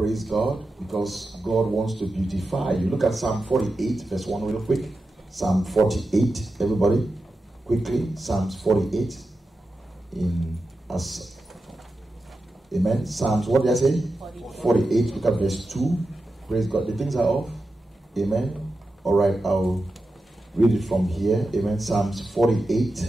Praise God, because God wants to beautify you. Look at Psalm 48, verse 1 real quick. Psalm 48, everybody, quickly. Psalms 48 in us. Amen. Psalms, what did I say? 48. Look at verse 2. Praise God. The things are off. Amen. All right, I'll read it from here. Amen. Psalms 48.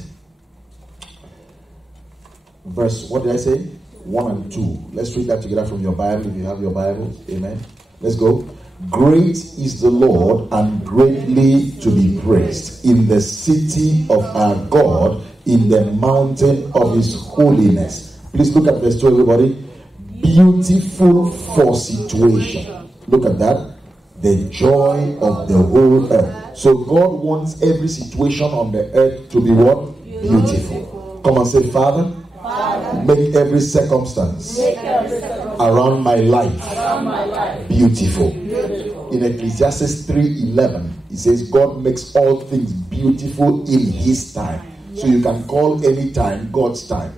Verse, what did I say? 1 and 2. Let's read that together from your Bible if you have your Bible. Amen. Let's go. Great is the Lord and greatly to be praised in the city of our God, in the mountain of his holiness. Please look at verse 2, everybody. Beautiful for situation. Look at that. The joy of the whole earth. So God wants every situation on the earth to be what? Beautiful. Come on, say, Father, make every circumstance around my life beautiful. In Ecclesiastes 3:11, it says God makes all things beautiful in his time. So you can call any time God's time.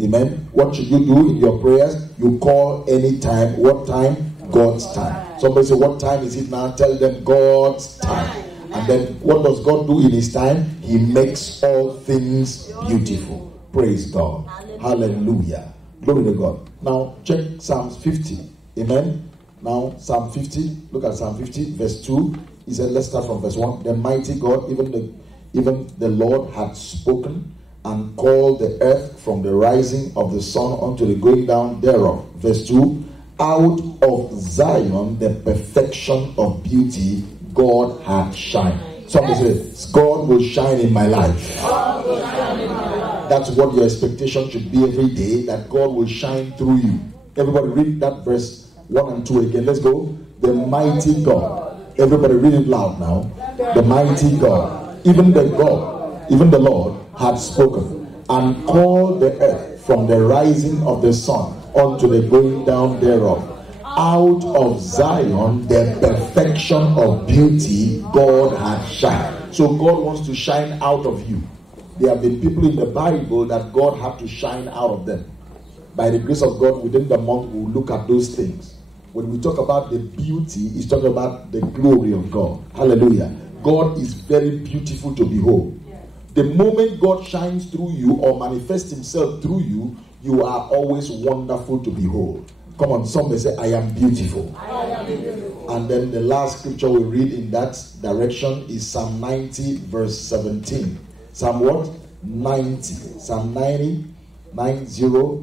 Amen. What should you do in your prayers? You call any time. What time? God's time. Somebody say, what time is it now? Tell them God's time. And then what does God do in his time? He makes all things beautiful. Praise God. Hallelujah. Glory to God. Now check Psalms 50. Amen. Now Psalm 50. Look at Psalm 50 verse 2. He said, let's start from verse 1. The mighty God, even the Lord had spoken and called the earth from the rising of the sun unto the going down thereof. Verse 2. Out of Zion the perfection of beauty God hath shined. Somebody says, God will shine in my life. That's what your expectation should be every day, that God will shine through you. Everybody read that verse 1 and 2 again. Let's go. The mighty God. Everybody read it loud now. The mighty God. Even the Lord had spoken and called the earth from the rising of the sun unto the going down thereof. Out of Zion the perfection of beauty God hath shined. So God wants to shine out of you. There have been people in the Bible that God had to shine out of them. By the grace of God, within the month, we'll look at those things. When we talk about the beauty, it's talking about the glory of God. Hallelujah. God is very beautiful to behold. The moment God shines through you or manifests himself through you, you are always wonderful to behold. Come on, somebody say, I am beautiful. I am beautiful. And then the last scripture we read in that direction is Psalm 90 verse 17. Psalm what? 90. Psalm 90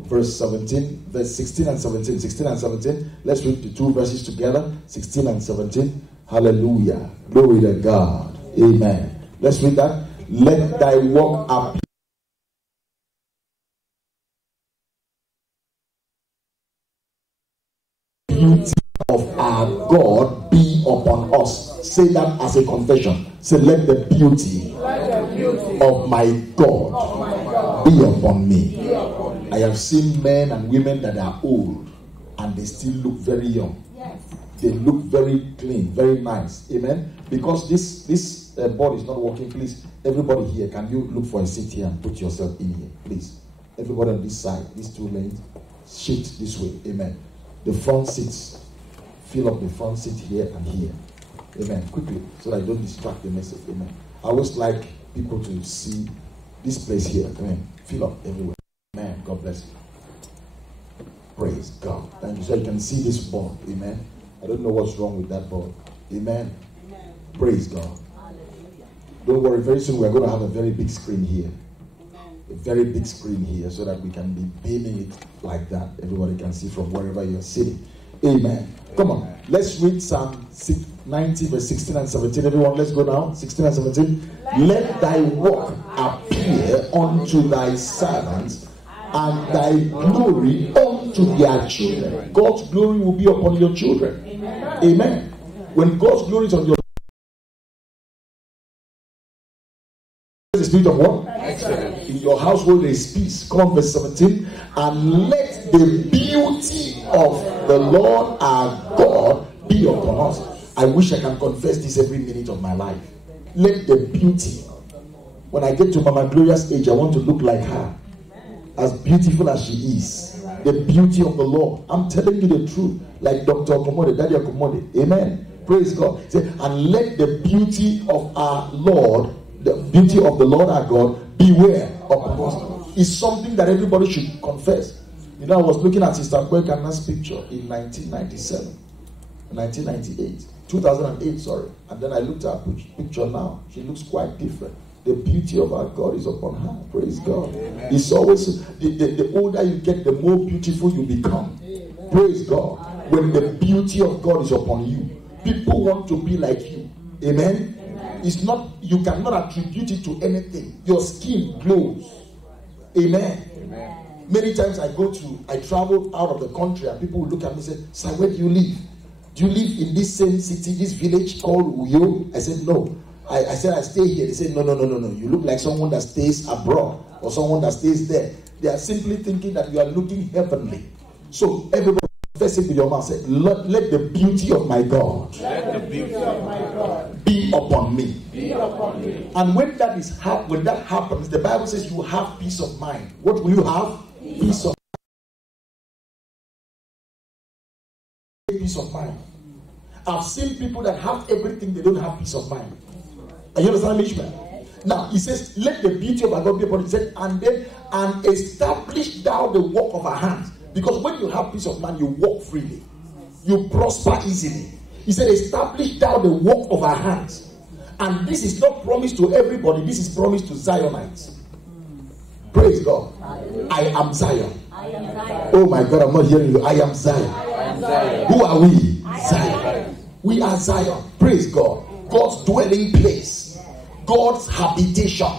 verse 17, verse 16 and 17. 16 and 17. Let's read the two verses together. 16 and 17. Hallelujah. Glory to God. Amen. Let's read that. Let thy work appear. Beauty of our God be upon us. Say that as a confession. Say, let the beauty of my God be upon me. I have seen men and women that are old and they still look very young. They look very clean, very nice. Amen. Because this board is not working. Please, everybody here, can you look for a seat here and put yourself in here, please? Everybody on this side, these two lanes, shift this way. Amen. The front seats, fill up the front seat here and here. Amen. Quickly, so that I don't distract the message. Amen. I always like people to see this place here. Amen. Fill up everywhere. Amen. God bless you. Praise God. Thank you. So you can see this board. Amen. I don't know what's wrong with that board. Amen. Amen. Praise God. Hallelujah. Don't worry. Very soon we're going to have a very big screen here. Amen. A very big screen here so that we can be beaming it like that. Everybody can see from wherever you're sitting. Amen. Come on. Let's read Psalm 90 verse 16 and 17. Everyone, let's go now. 16 and 17. Let thy work appear unto thy servants, and thy glory unto their children. God's glory will be upon your children. Amen. Amen. When God's glory is on your the spirit of what? Excellence. In your household there is peace. Come on, verse 17. And let the beauty of the Lord our God be upon us. I wish I can confess this every minute of my life. Let the beauty. When I get to Mama Gloria's age, I want to look like her. As beautiful as she is. The beauty of the Lord. I'm telling you the truth. Like Dr. Okomode, Daddy Okomode. Amen. Praise God. Say, and let the beauty of our Lord, the beauty of the Lord our God, beware upon us. It's something that everybody should confess. You know, I was looking at Sister Kwekana's picture in 1997, 1998, 2008, sorry. And then I looked at her picture now. She looks quite different. The beauty of our God is upon her. Praise God. Amen. It's always, the older you get, the more beautiful you become. Amen. Praise God. Amen. When the beauty of God is upon you, people want to be like you. Amen. Amen. It's not, you cannot attribute it to anything. Your skin glows. Amen. Amen. Many times I travel out of the country and people will look at me and say, "Sir, where do you live? Do you live in this same city, this village called Uyo?" I said, "No." I said, "I stay here." They said, No. You look like someone that stays abroad or someone that stays there. They are simply thinking that you are looking heavenly. So everybody confess it with your mouth. Say, let the beauty of my God, be upon me. Be upon me. And when that happens, the Bible says you have peace of mind. What will you have? Peace of mind. I've seen people that have everything, they don't have peace of mind. Are you understand, Mishma? Now, he says, let the beauty of our God be upon you. He said, and establish thou the work of our hands. Because when you have peace of mind, you walk freely. You prosper easily. He said, establish thou the work of our hands. And this is not promised to everybody. This is promised to Zionites. Praise God. I am Zion. Oh my God, I'm not hearing you. I am Zion. Who are we? Zion. We are Zion. Praise God. God's dwelling place. God's habitation.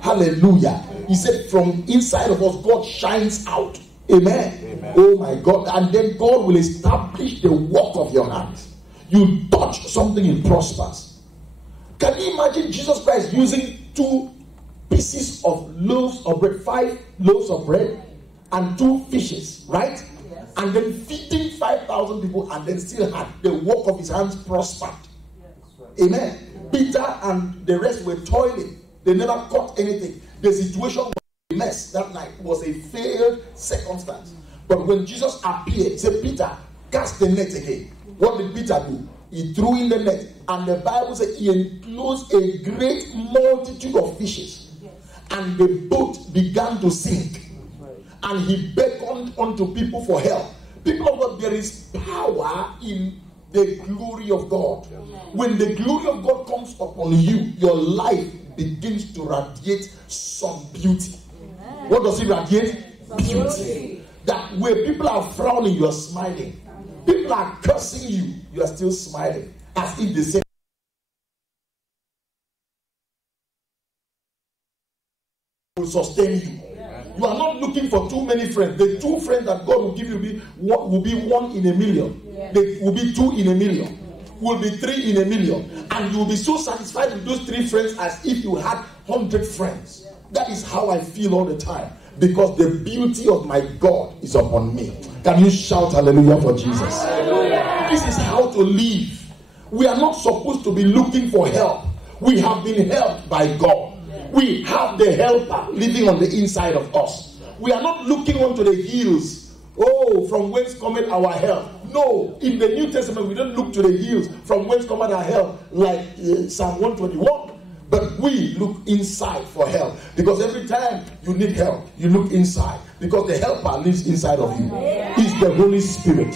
Hallelujah. He said from inside of us, God shines out. Amen. Amen. Oh my God. And then God will establish the work of your hands. You touch something, it prospers. Can you imagine Jesus Christ using 2 pieces of loaves of bread, 5 loaves of bread and 2 fishes, right? Yes. And then feeding 5,000 people, and then still had the work of his hands prospered. Yes. Amen. Peter and the rest were toiling. They never caught anything. The situation was a mess that night. It was a failed circumstance. But when Jesus appeared, he said, Peter, cast the net again. What did Peter do? He threw in the net, and the Bible said he enclosed a great multitude of fishes. And the boat began to sink. And he beckoned unto people for help. People of God, there is power in the glory of God. When the glory of God comes upon you, your life begins to radiate some beauty. What does it radiate? Beauty. That where people are frowning, you are smiling. People are cursing you, you are still smiling. As if they say, will sustain you. You are not looking for too many friends. The 2 friends that God will give you will be 1 in a million. They will be 2 in a million. Will be 3 in a million. And you will be so satisfied with those 3 friends as if you had 100 friends. That is how I feel all the time. Because the beauty of my God is upon me. Can you shout hallelujah for Jesus? Hallelujah. This is how to live. We are not supposed to be looking for help. We have been helped by God. We have the helper living on the inside of us. We are not looking onto the hills. Oh, from whence cometh our help? No, in the New Testament, we don't look to the hills from whence cometh our help, like Psalm 121. But we look inside for help. Because every time you need help, you look inside. Because the helper lives inside of you. He's the Holy Spirit.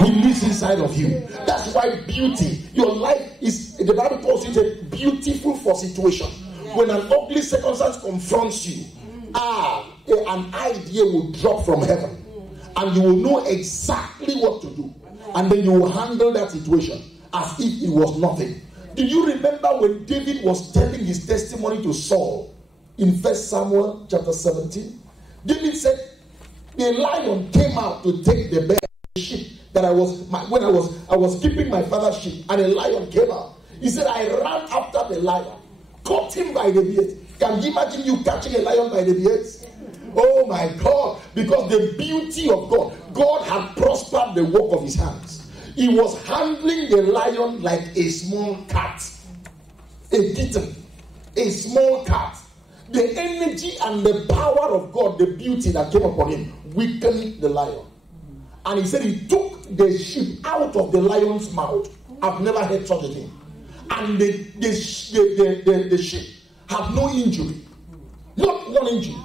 He lives inside of you. That's why beauty, your life is, the Bible calls it a beautiful for situation. When an ugly circumstance confronts you, an idea will drop from heaven. And you will know exactly what to do. And then you will handle that situation as if it was nothing. Do you remember when David was telling his testimony to Saul in 1 Samuel chapter 17? David said, the lion came out to take the bear, the sheep that I was keeping my father's sheep, and a lion came out. He said, I ran after the lion, caught him by the beard. Can you imagine you catching a lion by the beard? Oh my God, because the beauty of God had prospered the work of his hands. He was handling the lion like a small cat, a kitten, a small cat. The energy and the power of God, the beauty that came upon him, weaken the lion. And he said he took the sheep out of the lion's mouth. I've never heard such a thing. And the sheep have no injury. Not one injury.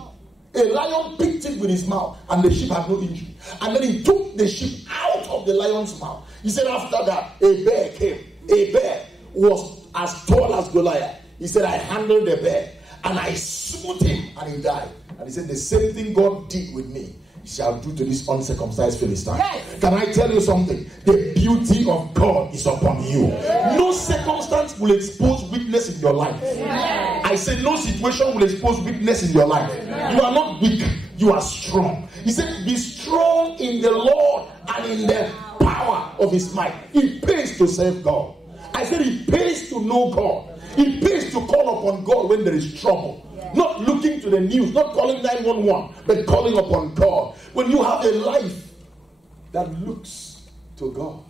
A lion picked it with his mouth and the sheep had no injury. And then he took the sheep out of the lion's mouth. He said after that, a bear came. A bear was as tall as Goliath. He said, I handled the bear and I smote him and he died. And he said, the same thing God did with me, he shall do to this uncircumcised Philistine. Yes. Can I tell you something? The beauty of God is upon you. No circumstance will expose weakness in your life. Yes. I said no situation will expose weakness in your life. Yes. You are not weak, you are strong. He said, be strong in the Lord and in the power of his might. It pays to serve God. I said it pays to know God. It pays to call upon God when there is trouble. Not looking to the news, not calling 911, but calling upon God. When you have a life that looks to God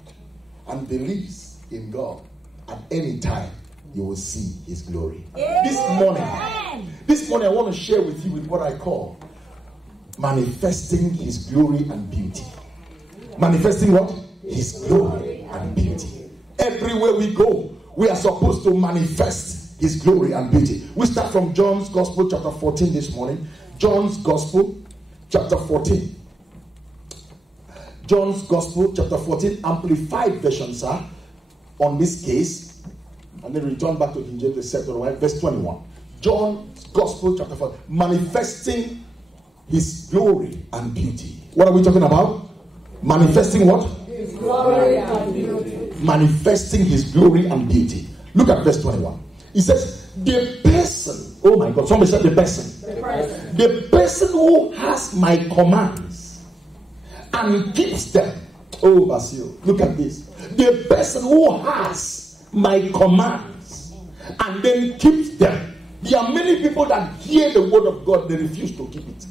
and believes in God, at any time you will see his glory. This morning I want to share with you with what I call manifesting his glory and beauty. Manifesting what? His glory and beauty. Everywhere we go, we are supposed to manifest his glory and beauty. We start from John's Gospel chapter 14 this morning. John's Gospel chapter 14. John's Gospel chapter 14, amplified version, sir, on this case. And then return back to King James, the second one, verse 21. John's Gospel chapter 14, manifesting his glory and beauty. What are we talking about? Manifesting what? His glory and beauty. Manifesting his glory and beauty. Look at verse 21. He says, the person, oh my God, somebody said the person. The person who has my commands and keeps them. Oh, Basil, look at this. The person who has my commands and then keeps them. There are many people that hear the word of God, they refuse to keep it.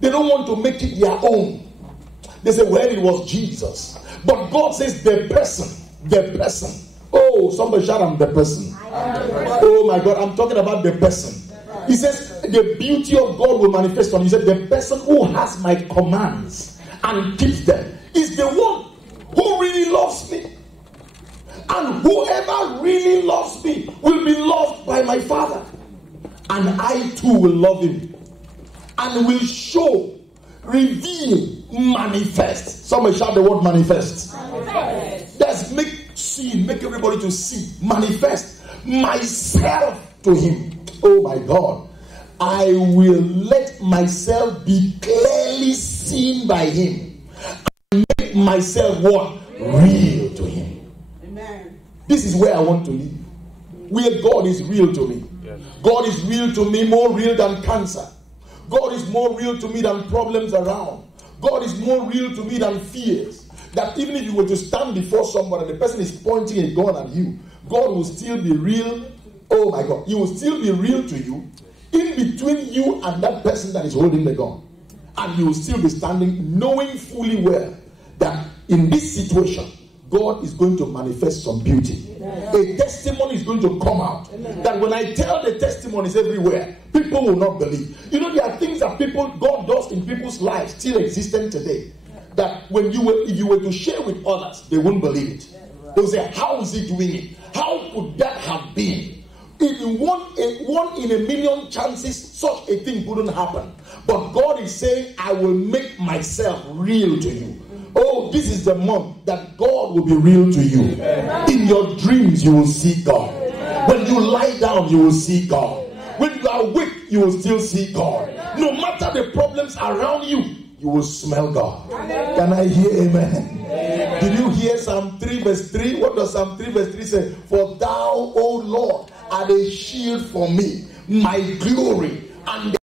They don't want to make it their own. They say, well, it was Jesus. But God says the person. Oh, somebody shout, I'm the person. Oh my God, I'm talking about the person. He says the beauty of God will manifest on you. He said the person who has my commands and keeps them is the one who really loves me. And whoever really loves me will be loved by my Father. And I too will love him. And will show, reveal, manifest. Somebody shout the word manifest. Let's make everybody to see, manifest myself to him. Oh my God, I will let myself be clearly seen by him and make myself what? Real to him. Amen. This is where I want to live, where God is real to me. Yes. God is real to me, more real than cancer. God is more real to me than problems around. God is more real to me than fears. That even if you were to stand before somebody, the person is pointing a gun at you, God will still be real. Oh my God, he will still be real to you in between you and that person that is holding the gun. And you will still be standing knowing fully well that in this situation, God is going to manifest some beauty. A testimony is going to come out. That when I tell the testimonies everywhere, people will not believe. You know, there are things that God does in people's lives still existent today. That if you were to share with others, they wouldn't believe it. They'll say, how is he doing it? How could that have been? In one in a million chances, such a thing wouldn't happen. But God is saying, I will make myself real to you. Oh, this is the month that God will be real to you. In your dreams, you will see God. When you lie down, you will see God. When you are awake, you will still see God. No matter the problems around you, you will smell God. Can I hear amen? Did you hear Psalm 3 verse 3? What does Psalm 3 verse 3 say? For thou, O Lord, art a shield for me, my glory, and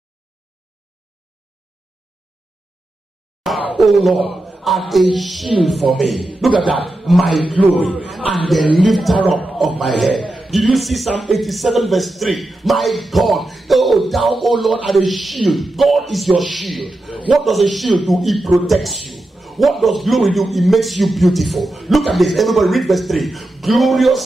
O Lord, art a shield for me. Look at that. My glory and the lifter up of my head. Did you see Psalm 87 verse 3? My God, oh thou, O Lord, art a shield. God is your shield. What does a shield do? It protects you. What does glory do? It makes you beautiful. Look at this. Everybody read verse 3. Glorious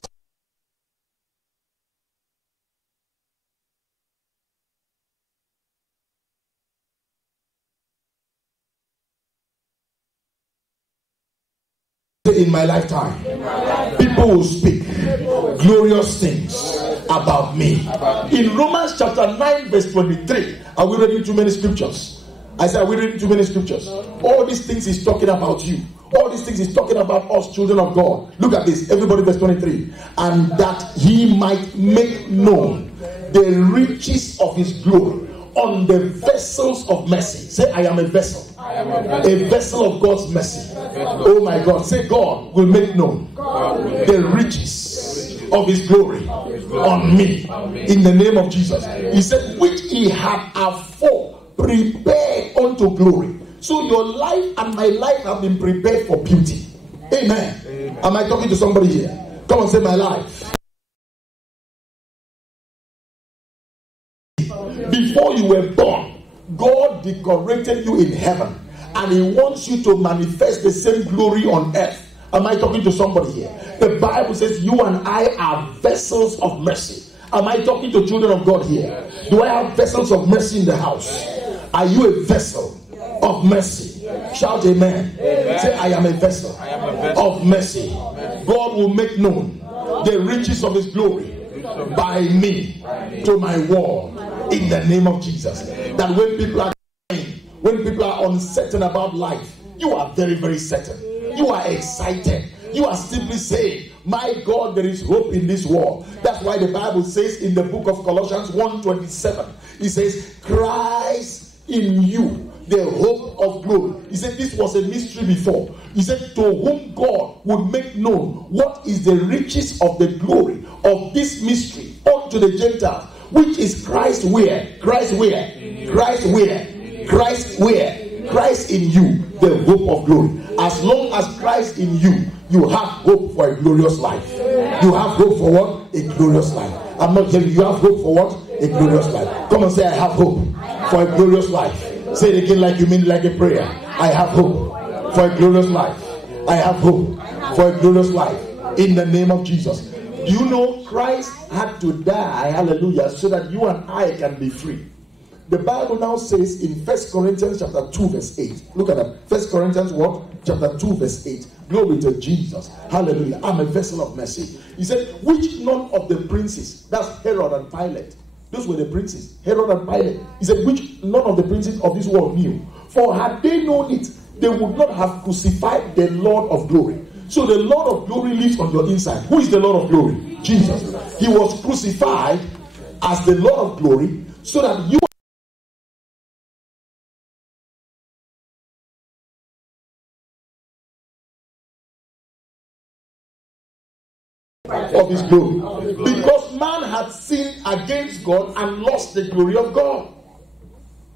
Say, in my lifetime, people will speak glorious things about me. In Romans chapter 9 verse 23, are we reading too many scriptures? I said, are we reading too many scriptures? All these things is talking about you. All these things is talking about us, children of God. Look at this. Everybody, verse 23. And that he might make known the riches of his glory on the vessels of mercy. Say, I am a vessel. A vessel of God's mercy. Oh my God. Say, God will make known the riches of his glory on me. In the name of Jesus. He said, which he had afore prepared unto glory. So your life and my life have been prepared for beauty. Amen. Am I talking to somebody here? Come on, say, my life. Before you were born, God decorated you in heaven, and he wants you to manifest the same glory on earth. Am I talking to somebody here? The Bible says you and I are vessels of mercy. Am I talking to children of God here? Do I have vessels of mercy in the house? Are you a vessel of mercy? Shout amen. Say, I am a vessel of mercy. God will make known the riches of his glory by me to my world, in the name of Jesus. That when people are crying, when people are uncertain about life, you are very, very certain. You are excited. You are simply saying, my God, there is hope in this world. That's why the Bible says in the book of Colossians 1:27, it says, Christ in you, the hope of glory. He said this was a mystery before. He said, to whom God would make known what is the riches of the glory of this mystery unto the Gentiles, which is Christ where? Christ where? Christ where? Christ where? Christ in you, the hope of glory. As long as Christ in you, you have hope for a glorious life. You have hope for what? A glorious life. I'm not telling you, you have hope for what? A glorious life. Come and say, I have hope for a glorious life. Say it again like you mean like a prayer. I have hope for a glorious life. I have hope for a glorious life. In the name of Jesus. Do you know Christ had to die, hallelujah, so that you and I can be free? The Bible now says in 1 Corinthians chapter 2 verse 8. Look at that. 1 Corinthians what? Chapter 2 verse 8. Glory to Jesus. Hallelujah. I'm a vessel of mercy. He said, which none of the princes, that's Herod and Pilate. Those were the princes, Herod and Pilate. He said, which none of the princes of this world knew. For had they known it, they would not have crucified the Lord of glory. So the Lord of glory lives on your inside. Who is the Lord of glory? Jesus. He was crucified as the Lord of glory so that you of his glory. Because man had sinned against God and lost the glory of God.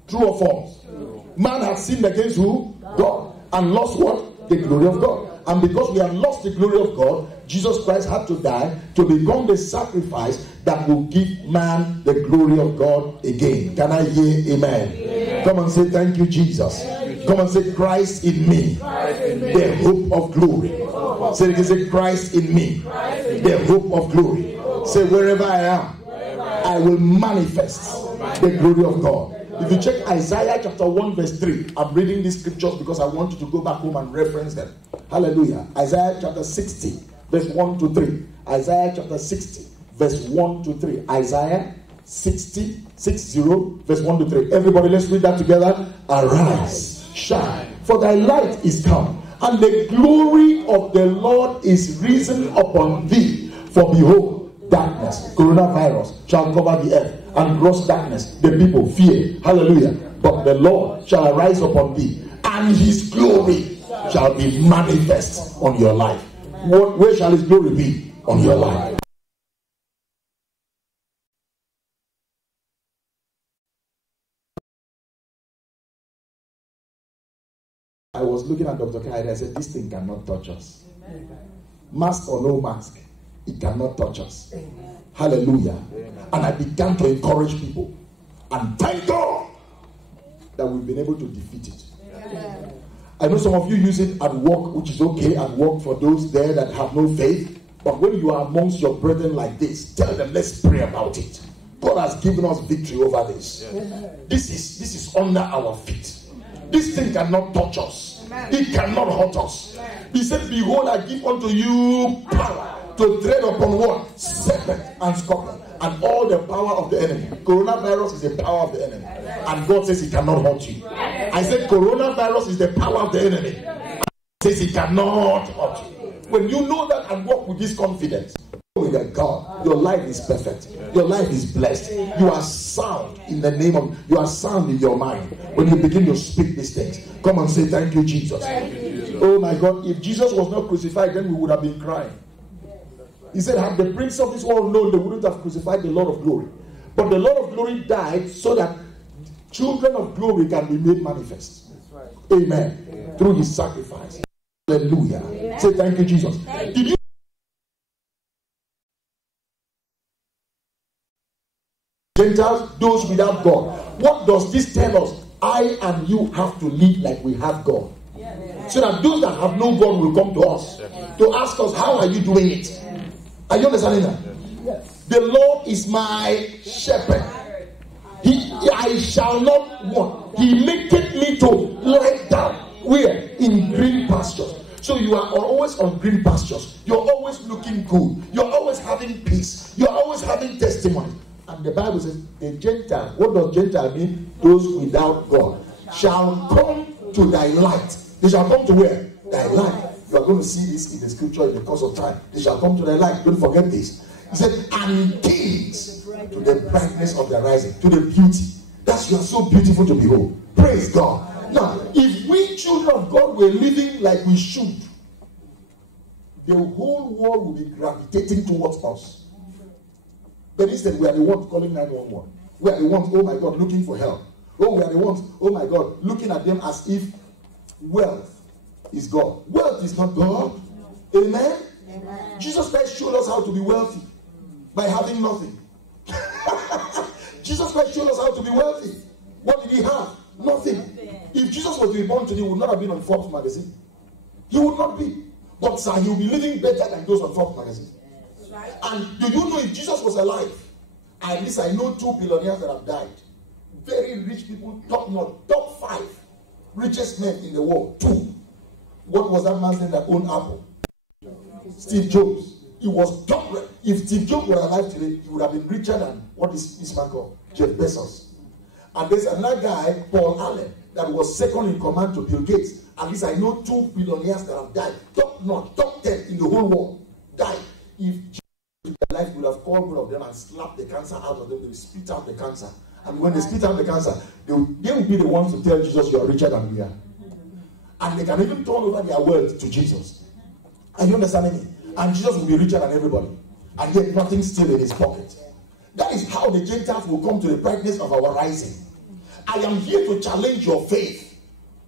True or false? Man had sinned against who? God. And lost what? The glory of God. And because we have lost the glory of God, Jesus Christ had to die to become the sacrifice that will give man the glory of God again. Can I hear amen? Amen. Come and say, thank you, Jesus. Come and say, Christ in me, the hope of glory. Say, say, Christ in me, the hope of glory. Say, wherever I am, I will manifest the glory of God. If you check Isaiah chapter 1 verse 3, I'm reading these scriptures because I want you to go back home and reference them. Hallelujah. Isaiah chapter 60 verse 1 to 3. Isaiah chapter 60 verse 1 to 3. Isaiah 60 verse 1 to 3. Everybody, let's read that together. Arise, shine, for thy light is come, and the glory of the Lord is risen upon thee. For behold, darkness, coronavirus, shall cover the earth, and gross darkness, the people fear. Hallelujah. But the Lord shall arise upon thee, and his glory shall be manifest on your life. Where shall his glory be? On your life. I was looking at Dr. Kaide. I said, this thing cannot touch us. Mask or no mask, it cannot touch us. Hallelujah. And I began to encourage people. And thank God that we've been able to defeat it. I know some of you use it at work, which is okay at work for those there that have no faith. But when you are amongst your brethren like this, tell them, let's pray about it. God has given us victory over this. This is under our feet. This thing cannot touch us. He cannot hurt us. He said, behold, I give unto you power to tread upon what? Serpent and scorpion and all the power of the enemy. Coronavirus is the power of the enemy. And God says he cannot hurt you. I said coronavirus is the power of the enemy. And God says he cannot hurt you. When you know that and walk with this confidence, knowing that God, your life is perfect. Your life is blessed. You are sound in the name of, you are sound in your mind. When you begin to speak these things, come and say, thank you, Jesus. Thank you, Jesus. Oh my God, if Jesus was not crucified, then we would have been crying. He said, had the prince of this world known, they wouldn't have crucified the Lord of glory. But the Lord of glory died so that children of glory can be made manifest. Right. Amen. Amen. Through his sacrifice. Hallelujah. Amen. Say thank you, Jesus. Did you Gentiles, those without God? What does this tell us? I and you have to live like we have God. So that those that have no God will come to us to ask us, how are you doing it? Are you understanding that? Yes. The Lord is my shepherd. I shall not want. He maketh me to lie down. Where? In green pastures. So you are always on green pastures. You're always looking good. You're always having peace. You're always having testimony. And the Bible says, the Gentile, what does Gentile mean? Those without God shall come to thy light. They shall come to where? Thy light. You are going to see this in the scripture in the course of time. They shall come to thy light. Don't forget this. He said, and kings to the brightness of the rising, to the beauty. That's, you are so beautiful to behold. Praise God. Now, if we children of God were living like we should, the whole world will be gravitating towards us. But instead, we are the ones calling 911. We are the ones, oh my God, looking for help. Oh, we are the ones, oh my God, looking at them as if wealth is God. Wealth is not God. Amen? Amen. Jesus Christ showed us how to be wealthy by having nothing. Jesus Christ showed us how to be wealthy. What did he have? Nothing. If Jesus was to be born today, he would not have been on Forbes magazine. He would not be. But sir, he will be living better than those on Forbes magazine. Right. And do you know if Jesus was alive? At least I know 2 billionaires that have died. Very rich people, top 5 richest men in the world. 2. What was that man's name that owned Apple? Steve Jobs. He was top. If Steve Jobs were alive today, he would have been richer than what is this man called? Jeff Bezos. And there's another guy, Paul Allen, that was second in command to Bill Gates. At least I know 2 billionaires that have died. Top 10 in the whole world died. If Jesus alive, he would have called one of them and slapped the cancer out of them. They would spit out the cancer. And when they spit out the cancer, they will be the ones to tell Jesus, you are richer than we are. And they can even turn over their wealth to Jesus. Are you understanding me? And Jesus will be richer than everybody. And yet nothing still in his pocket. That is how the Gentiles will come to the brightness of our rising. I am here to challenge your faith,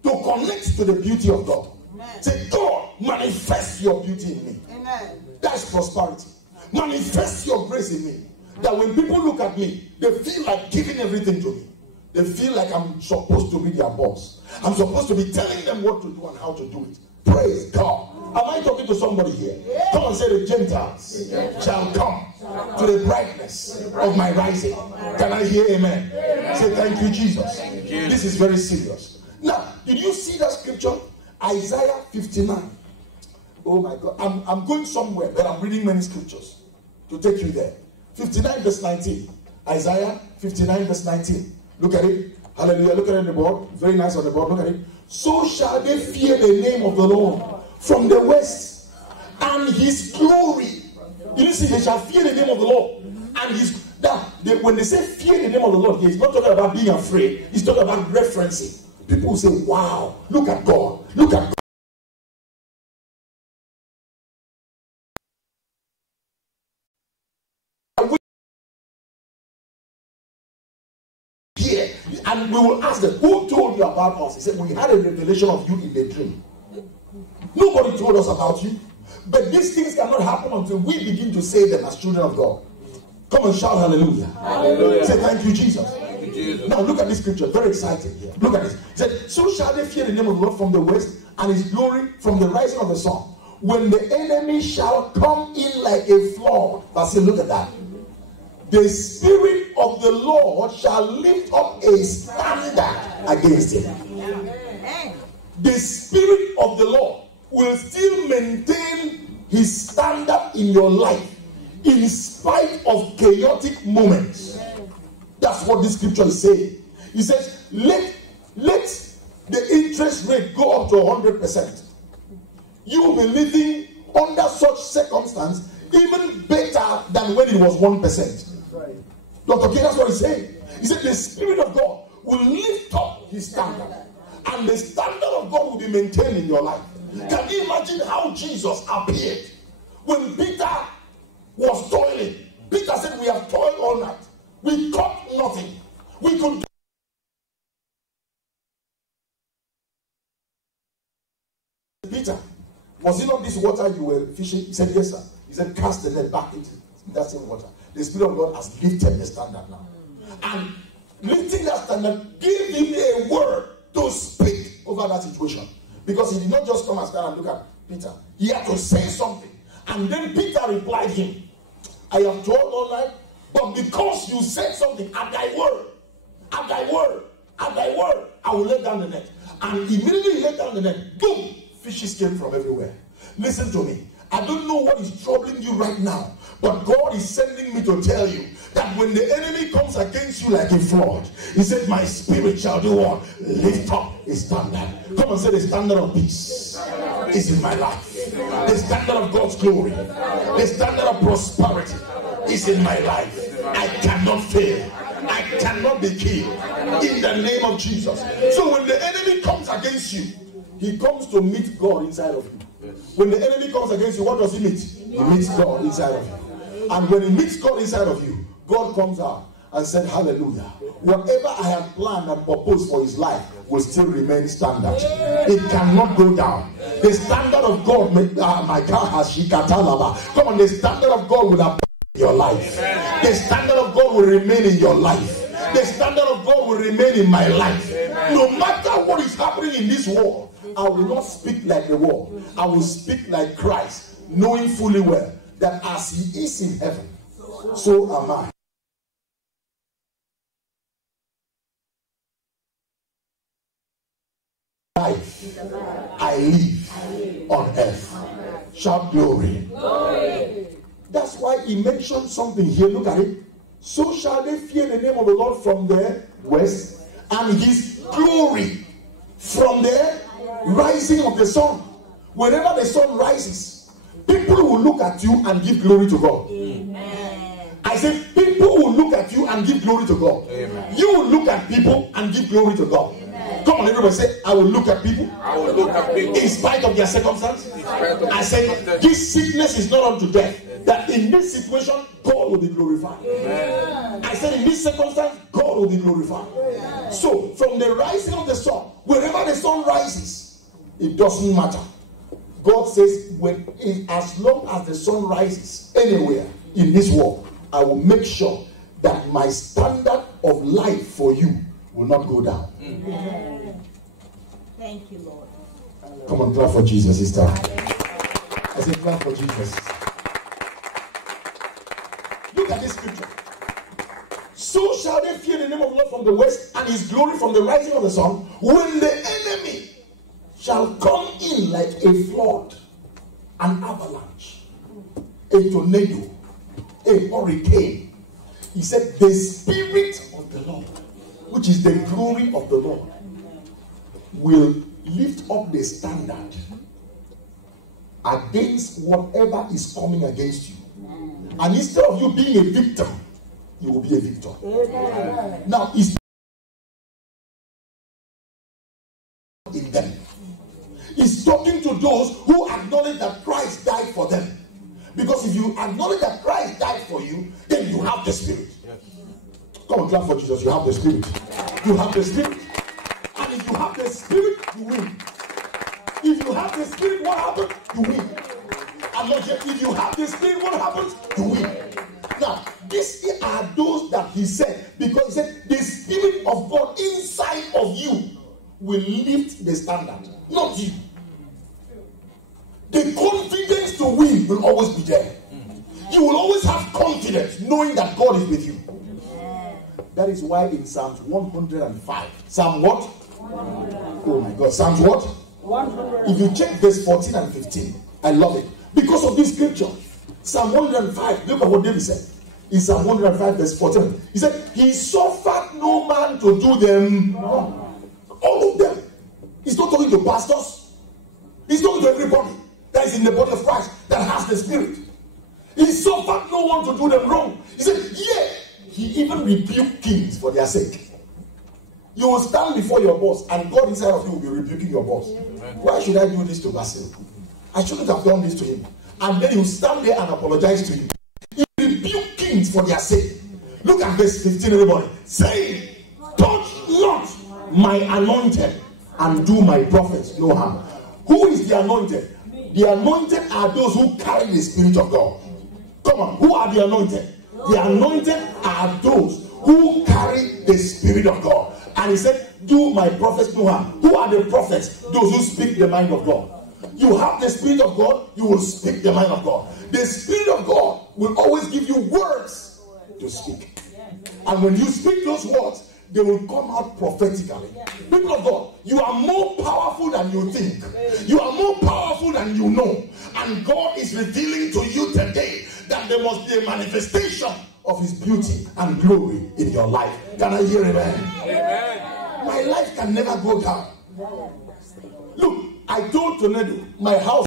to connect to the beauty of God. Amen. Say, God, manifest your beauty in me. Amen. That's prosperity. Manifest your grace in me. That when people look at me, they feel like giving everything to me. They feel like I'm supposed to be their boss. I'm supposed to be telling them what to do and how to do it. Praise God. Am I talking to somebody here? Come and say, the Gentiles shall come to the brightness of my rising. Can I hear amen? Say, thank you, Jesus. This is very serious. Now, did you see that scripture? Isaiah 59. Oh my God. I'm going somewhere, but I'm reading many scriptures to take you there. 59 verse 19. Isaiah 59 verse 19. Look at it. Hallelujah. Look at it on the board. Very nice on the board. Look at it. So shall they fear the name of the Lord from the west, and his glory. You see, they shall fear the name of the Lord. And his when they say fear the name of the Lord, he's not talking about being afraid. He's talking about referencing. People will say, wow, look at God. Look at God. And we will ask them, who told you about us? He said, we had a revelation of you in a dream. Nobody told us about you. But these things cannot happen until we begin to say them as children of God. Come and shout hallelujah. Hallelujah. Say thank you, Jesus. Thank you, Jesus. Now look at this scripture. Very exciting here. Look at this. He said, so shall they fear the name of the Lord from the west, and his glory from the rising of the sun. When the enemy shall come in like a flood. But see, look at that. The Spirit of the Lord shall lift up a standard against him. the Spirit of the Lord will still maintain his standard in your life in spite of chaotic moments. That's what this scripture is saying. He says, let the interest rate go up to 100%. You will be living under such circumstance even better than when it was 1%. Right. Dr. K, that's what he's saying. He said the Spirit of God will lift up his standard, and the standard of God will be maintained in your life. Can you imagine how Jesus appeared when Peter was toiling? Peter said, we have toiled all night. We caught nothing. We could. Peter, was it not this water you were fishing? He said, yes, sir. He said, cast the net back into that same water. The Spirit of God has lifted the standard now. And lifting that standard gave him a word to speak over that situation. Because he did not just come and stand and look at Peter. He had to say something. And then Peter replied him, I have told all night, but because you said something, at thy word, I will let down the net. And immediately he let down the net, boom, fishes came from everywhere. Listen to me. I don't know what is troubling you right now, but God is sending me to tell you that when the enemy comes against you like a flood, he said, my Spirit shall do what? Lift up a standard. Come and say, the standard of peace is in my life. The standard of God's glory, the standard of prosperity is in my life. I cannot fail. I cannot be killed in the name of Jesus. So when the enemy comes against you, he comes to meet God inside of you. When the enemy comes against you, what does he meet? He meets God inside of you. And when he meets God inside of you, God comes out and said, hallelujah. Whatever I have planned and proposed for his life will still remain standard. It cannot go down. The standard of God, my God has shikatalaba. Come on, the standard of God will appear in your life. The standard of God will remain in your life. The standard of God will remain in my life. No matter what is happening in this world, I will not speak like the world. I will speak like Christ, knowing fully well that as he is in heaven, so am I. Life I live on earth. Shout glory. That's why he mentioned something here. Look at it. So shall they fear the name of the Lord from the west, and his glory from the rising of the sun. Whenever the sun rises, people will look at you and give glory to God. Amen. I said people will look at you and give glory to God. Amen. You will look at people and give glory to God. Amen. Come on, everybody say, I will look at people. I will look at people in spite of their circumstance. I said this sickness is not unto death. That in this situation, God will be glorified. Amen. I said in this circumstance, God will be glorified. Amen. So, from the rising of the sun, wherever the sun rises, it doesn't matter. God says, as long as the sun rises anywhere in this world, I will make sure that my standard of life for you will not go down. Amen. Thank you, Lord. Come on, clap for Jesus this time. I said, clap for Jesus. Look at this scripture. So shall they fear the name of the Lord from the west, and his glory from the rising of the sun, when the enemy shall come in like a flood, an avalanche, a tornado, a hurricane. He said, the Spirit of the Lord, which is the glory of the Lord, will lift up the standard against whatever is coming against you. And instead of you being a victim, you will be a victor. Amen. Now, it's in them. He's talking to those who acknowledge that Christ died for them. Because if you acknowledge that Christ died for you, then you have the Spirit. Yes. Come on, clap for Jesus. You have the Spirit. You have the Spirit. And if you have the Spirit, you win. If you have the Spirit, what happens? You win. And not yet, if you have the Spirit, what happens? You win. Now, these are those that he said, because he said, the Spirit of God inside of you will lift the standard, not you. The confidence to win will always be there. You will always have confidence knowing that God is with you. That is why in Psalms 105, Psalm what? Oh my God, Psalms what? If you check verse 14 and 15, I love it. Because of this scripture, Psalm 105, look at what David said. In Psalm 105 verse 14, he said, he suffered no man to do them wrong. All of them. He's not talking to pastors. He's talking to everybody that is in the body of Christ that has the Spirit. He suffered no one to do them wrong. He said, yeah, he even rebuked kings for their sake. You will stand before your boss and God inside of you will be rebuking your boss. Why should I do this to Basil? I shouldn't have done this to him. And then you stand there and apologize to him. He rebuked kings for their sake. Look at verse 15, everybody. Say, touch not my anointed and do my prophets no harm. Who is the anointed? The anointed are those who carry the Spirit of God. Come on, who are the anointed? The anointed are those who carry the Spirit of God. And he said, do my prophets no harm. Who are the prophets? Those who speak the mind of God. You have the Spirit of God, you will speak the mind of God. The Spirit of God will always give you words to speak. And when you speak those words, they will come out prophetically. People of God, you are more powerful than you think. You are more powerful than you know. And God is revealing to you today that there must be a manifestation of his beauty and glory in your life. Can I hear amen? Amen. My life can never go down. Look, I told Tornado, my house,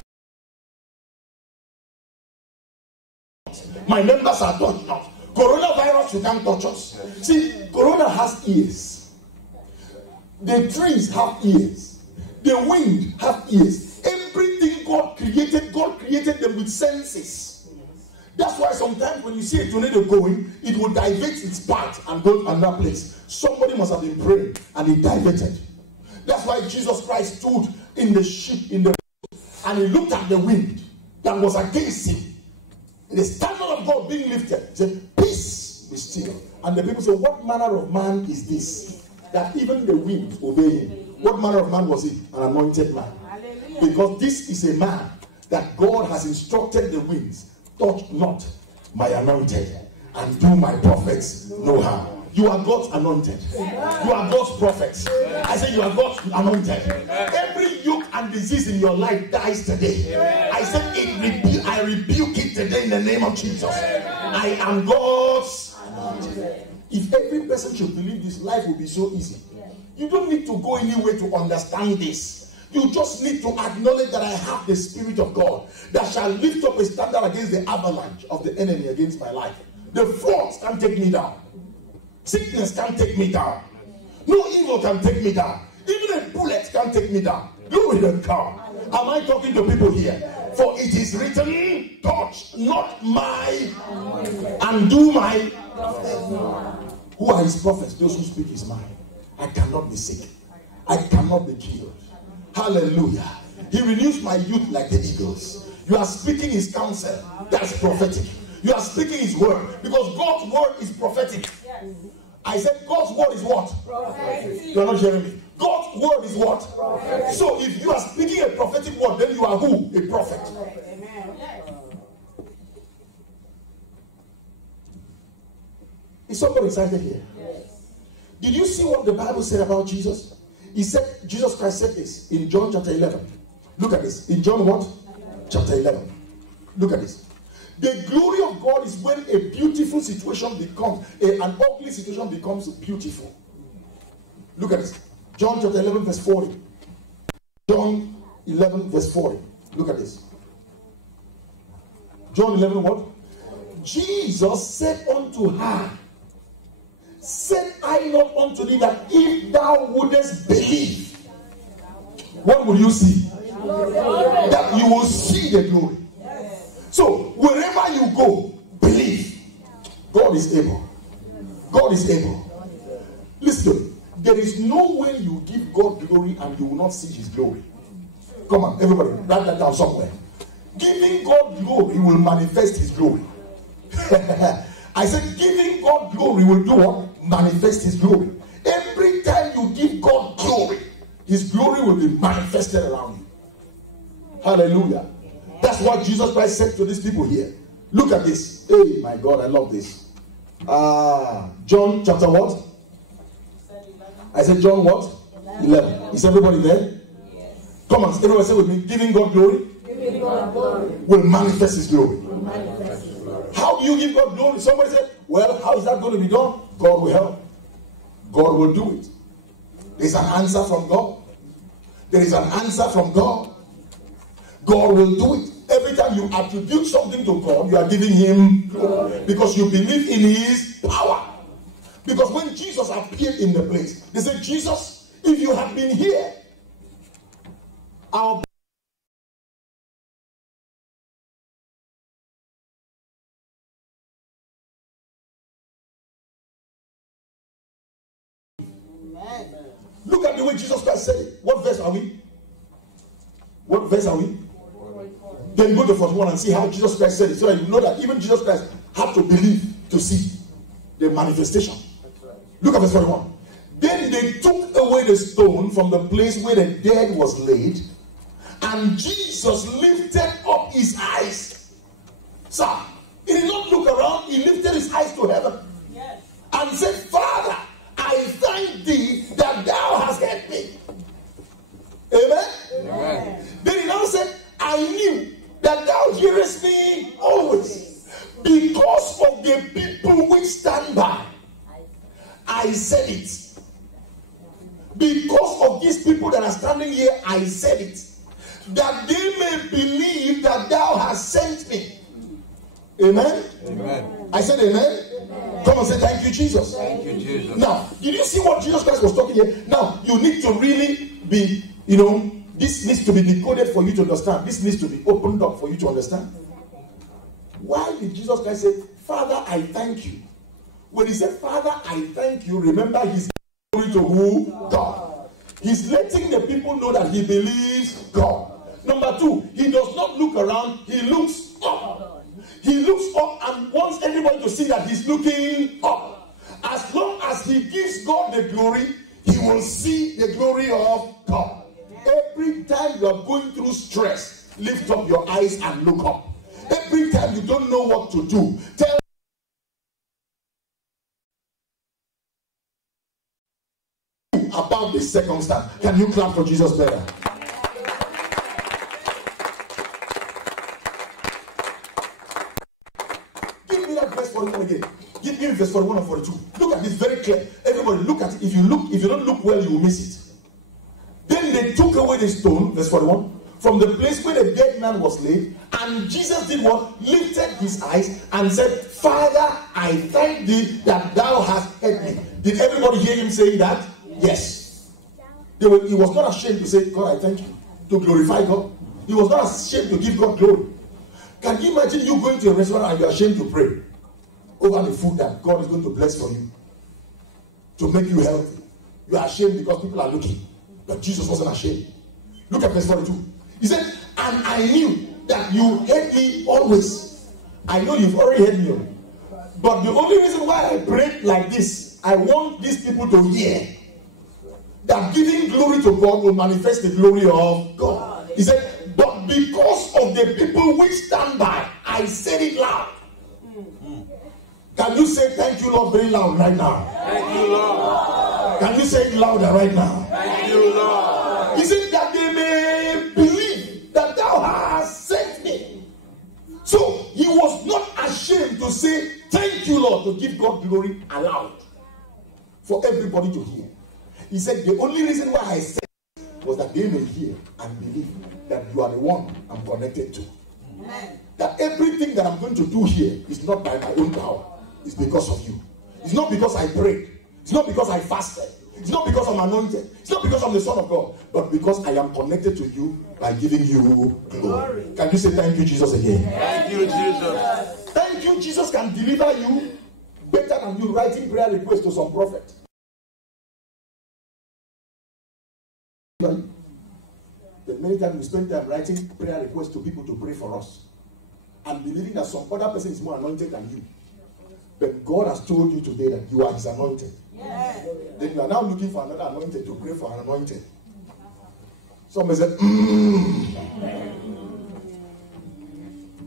my members are touched not. Coronavirus, you can't touch us. See, Corona has ears. The trees have ears. The wind have ears. Everything God created them with senses. That's why sometimes when you see a tornado going, it will divert its path and go to another place. Somebody must have been praying and it diverted. That's why Jesus Christ stood in the ship in the boat and he looked at the wind that was against him. The standard of God being lifted, he said, peace be still. And the people said, what manner of man is this, that even the wind obey him? What manner of man was he? An anointed man. Hallelujah. Because this is a man that God has instructed the winds, touch not my anointed and do my prophets no harm. You are God's anointed. You are God's prophet. I say you are God's anointed. Every yoke and disease in your life dies today. I said I rebuke it today in the name of Jesus. I am God's anointed. If every person should believe this, life will be so easy. You don't need to go anywhere to understand this. You just need to acknowledge that I have the Spirit of God that shall lift up a standard against the avalanche of the enemy against my life. The floods can't take me down. Sickness can't take me down. No evil can take me down. Even a bullet can't take me down. Glory to God. Am I talking to people here? For it is written, touch not my and do my. Who are his prophets? Those who speak his mind. I cannot be sick. I cannot be killed. Hallelujah. He renews my youth like the eagles. You are speaking his counsel. That's prophetic. You are speaking his word. Because God's word is prophetic. I said God's word is what? Prophetic. You are not hearing me. God's word is what? Prophetic. So if you are speaking a prophetic word, then you are who? A prophet. Amen. Is somebody excited here? Yes. Did you see what the Bible said about Jesus? He said, Jesus Christ said this in John chapter 11. Look at this. In John what? Chapter 11. Look at this. The glory of God is when a beautiful situation becomes, an ugly situation becomes beautiful. Look at this. John chapter 11 verse 40. John 11 verse 40. Look at this. John 11 what? Jesus said unto her, said I not unto thee that if thou wouldest believe, what will you see? That you will see the glory. So, wherever you go, believe. God is able. God is able. Listen, there is no way you give God glory and you will not see his glory. Come on, everybody, write that down somewhere. Giving God glory will manifest his glory. I said giving God glory will do what? Manifest his glory. Every time you give God glory, his glory will be manifested around you. Hallelujah. That's what Jesus Christ said to these people here. Look at this. Hey, my God, I love this. John chapter what? I said John what? 11. Is everybody there? Come on, everyone say with me, giving God glory, will manifest his glory. How do you give God glory? Somebody said, well, how is that going to be done? God will help. God will do it. There's an answer from God. There is an answer from God. God will do it. Every time you attribute something to God, you are giving him glory. Because you believe in his power. Because when Jesus appeared in the place, they said, Jesus, if you had been here, our look at the way Jesus Christ said it. What verse are we? What verse are we? Then go to 41 and see how Jesus Christ said it. So that you know that even Jesus Christ had to believe to see the manifestation. Look at verse 41. Then they took away the stone from the place where the dead was laid, and Jesus lifted up his eyes. Sir, he did not look around, he lifted his eyes to heaven. Yes. And said, Father, I thank thee that thou hast heard me. Amen? Amen. Then he now said, I knew that thou hearest me always, because of the people which stand by. I said it. Because of these people that are standing here, I said it. That they may believe that thou hast sent me. Amen? Amen. I said amen. Amen. Come and say thank you, Jesus. Thank you, Jesus. Now, did you see what Jesus Christ was talking here? Now, you need to really be, this needs to be decoded for you to understand. This needs to be opened up for you to understand. Why did Jesus Christ say, Father, I thank you? When he said, Father, I thank you, remember he's glory to who? God. He's letting the people know that he believes God. Number two, he does not look around, he looks up. He looks up and wants everybody to see that he's looking up. As long as he gives God the glory, he will see the glory of God. Every time you are going through stress, lift up your eyes and look up. Every time you don't know what to do, tell about this circumstance. Can you clap for Jesus better? Give me that verse 41 again. Give me verse 41 and 42. Look at this very clear. Everybody look at it. If you don't look well, you will miss it. Then they took away the stone, verse 41, from the place where the dead man was laid, and Jesus did what? Lifted his eyes and said, Father, I thank thee that thou hast heard me. Did everybody hear him say that? Yes. He was not ashamed to say, God, I thank you, to glorify God. He was not ashamed to give God glory. Can you imagine you going to a restaurant and you're ashamed to pray over the food that God is going to bless for you, to make you healthy? You are ashamed because people are looking. But Jesus wasn't ashamed. Look at verse 42. He said, and I knew that you heard me always. I know you've already heard me. But the only reason why I prayed like this, I want these people to hear that giving glory to God will manifest the glory of God. He said, but because of the people which stand by, I said it loud. Can you say thank you, Lord, very loud right now? Thank you, Lord. Can you say it louder right now? Thank you, Lord. He said that they may believe that thou hast sent me. So he was not ashamed to say thank you, Lord, to give God glory aloud for everybody to hear. He said the only reason why I said was that they may hear and believe that you are the one I'm connected to. Amen. That everything that I'm going to do here is not by my own power. It's because of you. It's not because I prayed. It's not because I fasted. It's not because I'm anointed. It's not because I'm the Son of God. But because I am connected to you by giving you glory. Can you say thank you, Jesus, again? Thank you, Jesus. Thank you, Jesus can deliver you better than you writing prayer requests to some prophet. The many times we spend time writing prayer requests to people to pray for us and believing that some other person is more anointed than you. But God has told you today that you are his anointed. Yes. Then you are now looking for another anointed to pray for an anointed. Somebody said,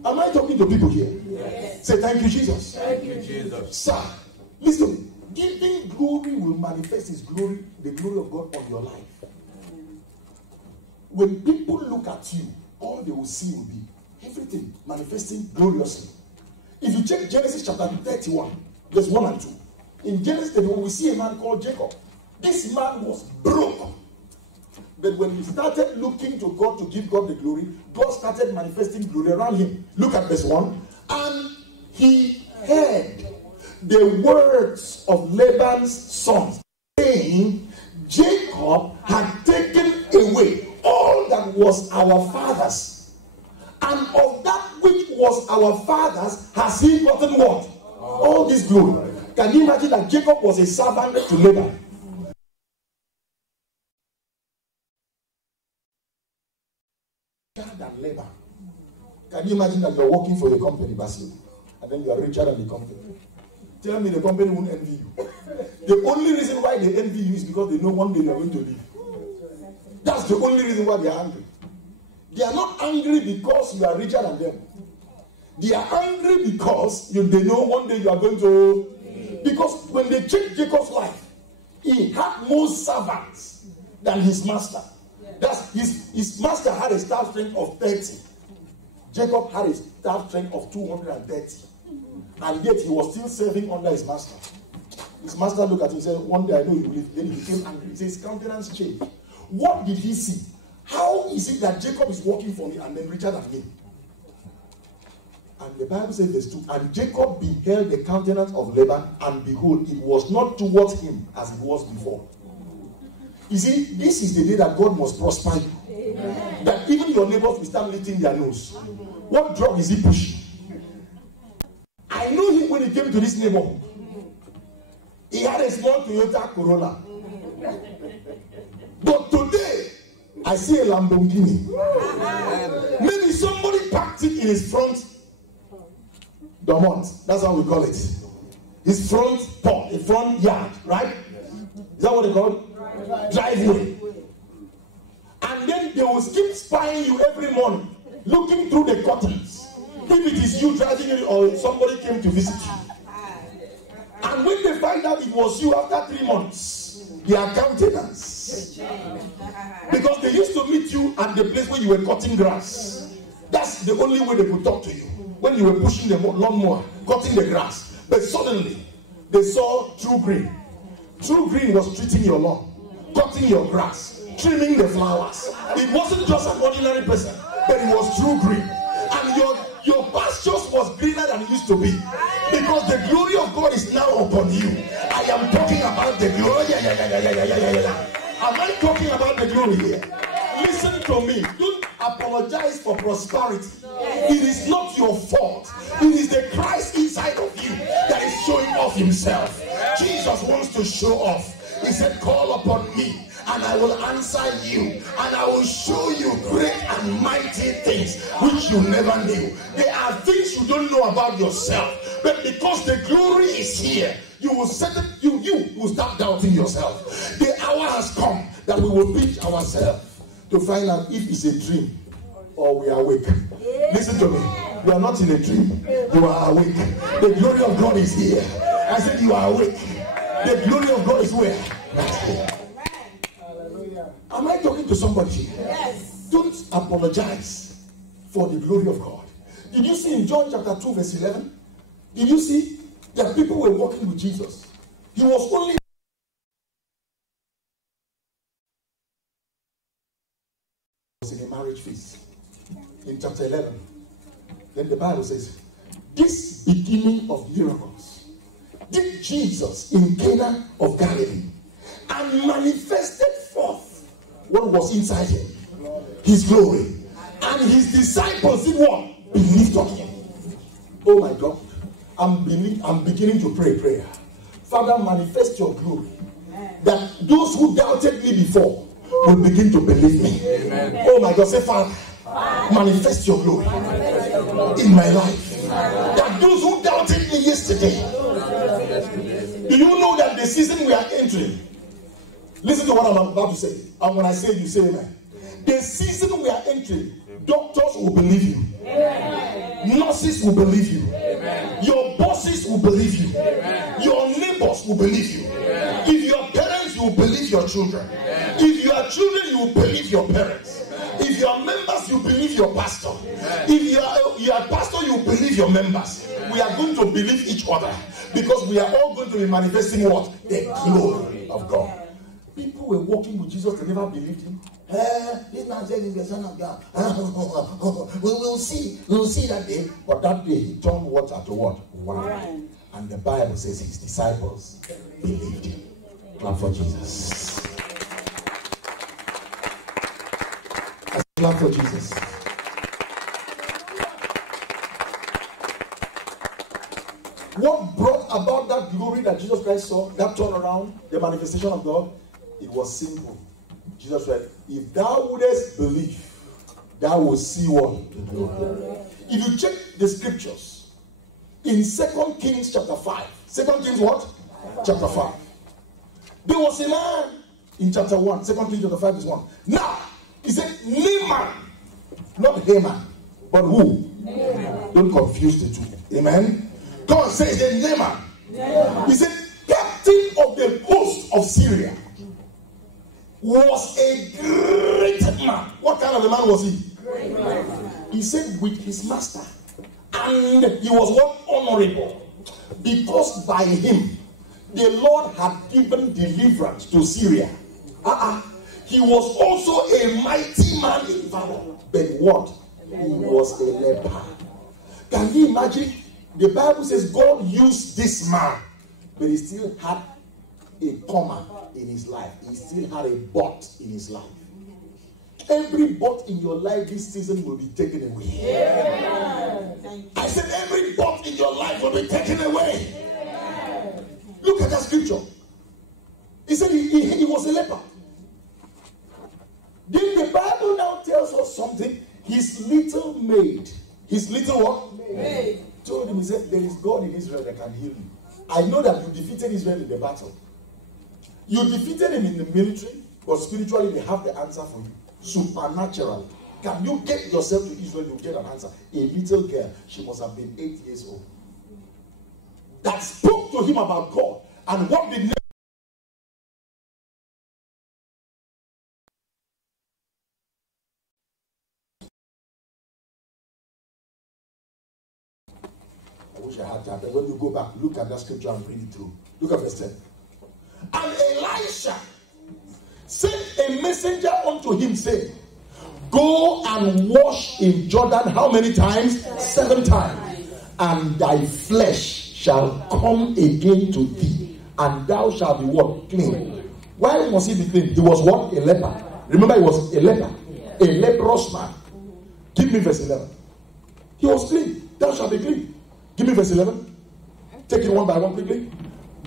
Am I talking to people here? Yes. Say thank you, Jesus. Thank you, Jesus. Sir, listen. Giving glory will manifest his glory, the glory of God on your life. when people look at you, all they will see will be everything manifesting gloriously. If you check Genesis chapter 31, verse 1 and 2, in Genesis 31, we see a man called Jacob. This man was broke. But when he started looking to God to give God the glory, God started manifesting glory around him. Look at verse 1. And he heard the words of Laban's sons, saying, Jacob had taken away all that was our father's, and of that which was our father's has he gotten what? All this glory. Can you imagine that Jacob was a servant to Laban? Than Laban. Can you imagine that you're working for a company, Basil, and then you are richer than the company? Tell me the company won't envy you. The only reason why they envy you is because they know one day you are going to leave. That's the only reason why they are angry. They are not angry because you are richer than them. They are angry because they know one day you are going to. Because when they checked Jacob's life, he had more servants than his master. That's his master had a staff strength of 30. Jacob had a staff strength of 230. And yet he was still serving under his master. His master looked at him and said, one day I know you will leave. Then he became angry. He said, his countenance changed. What did he see? How is it that Jacob is working for me and then richer than me? And the Bible says verse 2, and Jacob beheld the countenance of Laban, and behold, it was not towards him as it was before. You see, this is the day that God must prosper you. Amen. That even your neighbors will start lifting their nose. What drug is he pushing? I know him when he came to this neighborhood. He had a small Toyota Corolla. But today, I see a Lamborghini. Maybe somebody packed it in his front Dormont. That's how we call it. His front porch, the front yard, right? Is that what they call it? Driveway. And then they will keep spying you every morning, looking through the curtains. If it is you driving it or somebody came to visit you. And when they find out it was you after 3 months, their countenance. Because they used to meet you at the place where you were cutting grass. That's the only way they could talk to you. When you were pushing the lawnmower, cutting the grass. But suddenly, they saw True Green. True Green was treating your lawn, cutting your grass, trimming the flowers. It wasn't just an ordinary person, but it was True Green. And your pastures was greener than it used to be. Because the glory of God is now upon you. I am talking about the glory. Am I talking about the glory here? Listen to me. Don't apologize for prosperity. It is not your fault. It is the Christ inside of you that is showing off himself. Jesus wants to show off. He said, call upon me and I will answer you, and I will show you great and mighty things which you never knew. There are things you don't know about yourself, but because the glory is here, you will start doubting yourself. The hour has come that we will pinch ourselves to find out if it's a dream or we are awake. Listen to me. You are not in a dream. You are awake. The glory of God is here. I said you are awake. The glory of God is where? Right here. Am I talking to somebody here? Yes. Don't apologize for the glory of God. Did you see in John chapter 2 verse 11? Did you see that people were walking with Jesus? He was only in a marriage feast. In chapter 11, then the Bible says, this beginning of miracles did Jesus in Cana of Galilee, and manifested forth what was inside him, his glory. And his disciples did what? Believed on him. Oh my God. I'm beginning to pray a prayer. Father, manifest your glory, that those who doubted me before will begin to believe me. Amen. Oh my God, say, Father, manifest your glory in my life. That those who doubted me yesterday, do you know that the season we are entering, listen to what I'm about to say, and when I say it, you say amen. The season we are entering, doctors will believe you. Amen. Nurses will believe you. Amen. Your bosses will believe you. Amen. Your neighbors will believe you. Amen. If you are parents, you will believe your children. Amen. If you are children, you will believe your parents. If you are members, you believe your pastor. If you are pastor, you believe your members. We are going to believe each other because we are all going to be manifesting what? The glory of God. People were walking with Jesus, they never believed him. This man said he's the Son of God. We will see that day. But that day he turned water to what? Wine. And the Bible says his disciples believed him. Clap for Jesus. Clap for Jesus. What brought about that glory that Jesus Christ saw, that turnaround, the manifestation of God? It was simple. Jesus said, if thou wouldest believe, thou will see what? The glory. If you check the scriptures, in 2 Kings chapter 5, 2 Kings what? Chapter 5. There was a man in chapter 1, 2 Kings chapter 5 is 1. Now, he said, Naaman, not Haman, but who? Naaman. Don't confuse the two. Amen. God says that Naaman. He said, captain of the host of Syria was a great man. What kind of a man was he? Great man. He said with his master. And he was what? Honorable. Because by him, the Lord had given deliverance to Syria. He was also a mighty man in valor. But what? He was a leper. Can you imagine? The Bible says God used this man, but he still had a comma in his life. He still had a but in his life. Every but in your life this season will be taken away. Yeah. I said every but in your life will be taken away. Yeah. Look at that scripture. He said he was a leper. Then the Bible now tells us something. His little maid, his little what? Maid. Told him, he said, there is God in Israel that can heal you. I know that you defeated Israel in the battle. You defeated him in the military, but spiritually they have the answer for you. Supernatural. Can you get yourself to Israel, you get an answer. A little girl, she must have been 8 years old, that spoke to him about God. And what did I wish I had time. When you go back, look at that scripture and read it through. Look at verse 10. And Elisha sent a messenger unto him, saying, go and wash in Jordan how many times? 7 times. And thy flesh shall come again to thee, and thou shalt be what? Clean. Why must he be clean? He was what? A leper. Remember, he was a leper. A leprous man. Give me verse 11. He was clean. Thou shalt be clean. Give me verse 11. Take it one by one quickly.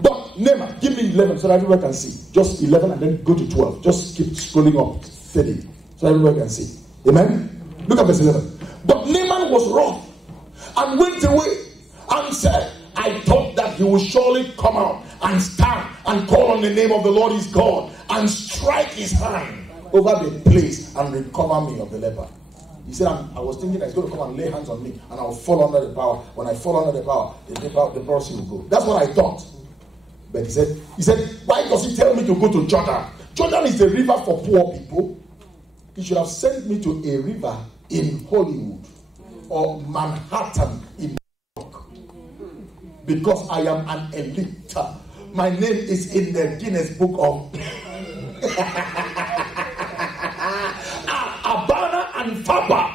But Naaman, give me 11 so that everyone can see. Just 11 and then go to 12. Just keep scrolling up steady so everyone can see. Amen? Look at verse 11. But Naaman was wroth and went away and said, I thought that he would surely come out and stand and call on the name of the Lord his God and strike his hand over the place and recover me of the leper. He said, I was thinking that he's going to come and lay hands on me and I'll fall under the power. When I fall under the power, the person will go. That's what I thought. But he said, why does he tell me to go to Jordan? Jordan is the river for poor people. He should have sent me to a river in Hollywood or Manhattan in New York. Because I am an elite. My name is in the Guinness Book of Abana and Faba.